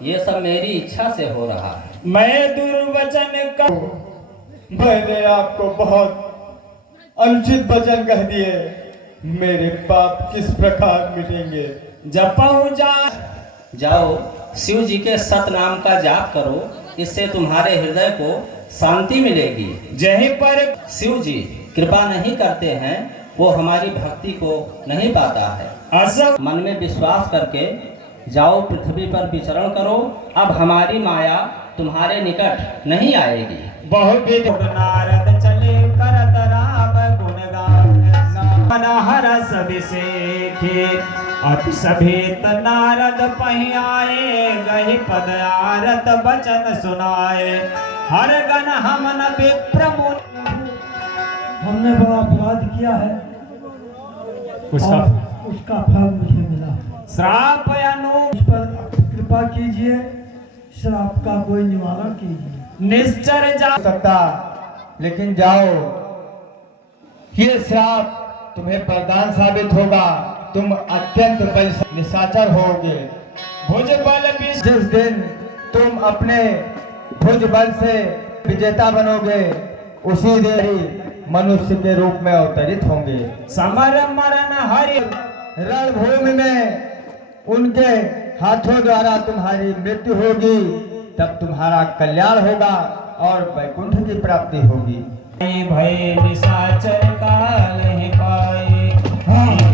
ये सब मेरी इच्छा से हो रहा है। मैं दुर्वचन कर मैंने आपको बहुत अनुचित वचन कह दिए, मेरे पाप किस प्रकार मिटेंगे। जपहु जा जाओ शिव जी के सत नाम का जाप करो, इससे तुम्हारे हृदय को शांति मिलेगी। जहीं पर शिव जी कृपा नहीं करते हैं, वो हमारी भक्ति को नहीं पाता है। असत मन में विश्वास करके जाओ पृथ्वी पर विचरण करो, अब हमारी माया तुम्हारे निकट नहीं आएगी। बहुविध नारद चले करत राम गुणगान मन हरस विसेखे अति सभेत नारद पहि आए गहि पद आरत बचन सुनाए हर गण हम न विप्र मुनि। हमने बड़ा अपराध किया है और उसका फल मुझे मिला। श्राप अनु इस पर कृपा कीजिए, श्राप का कोई निवारण कीजिए। निश्चर जा सकता, लेकिन जाओ, ये श्राप तुम्हें वरदान साबित होगा, तुम अत्यंत बलशाली निशाचर होगे। भुज बल विष जिस दिन तुम अपने भुज बल से विजेता बनोगे, उसी दिन ही मनुष्य के रूप में अवतरित होंगे। समर मरण हरि रणभूमि में उनके हाथों द्वारा तुम्हारी मृत्यु होगी, तब तुम्हारा कल्याण होगा और वैकुंठ की प्राप्ति होगी। भय निशाचर काल ही पाए।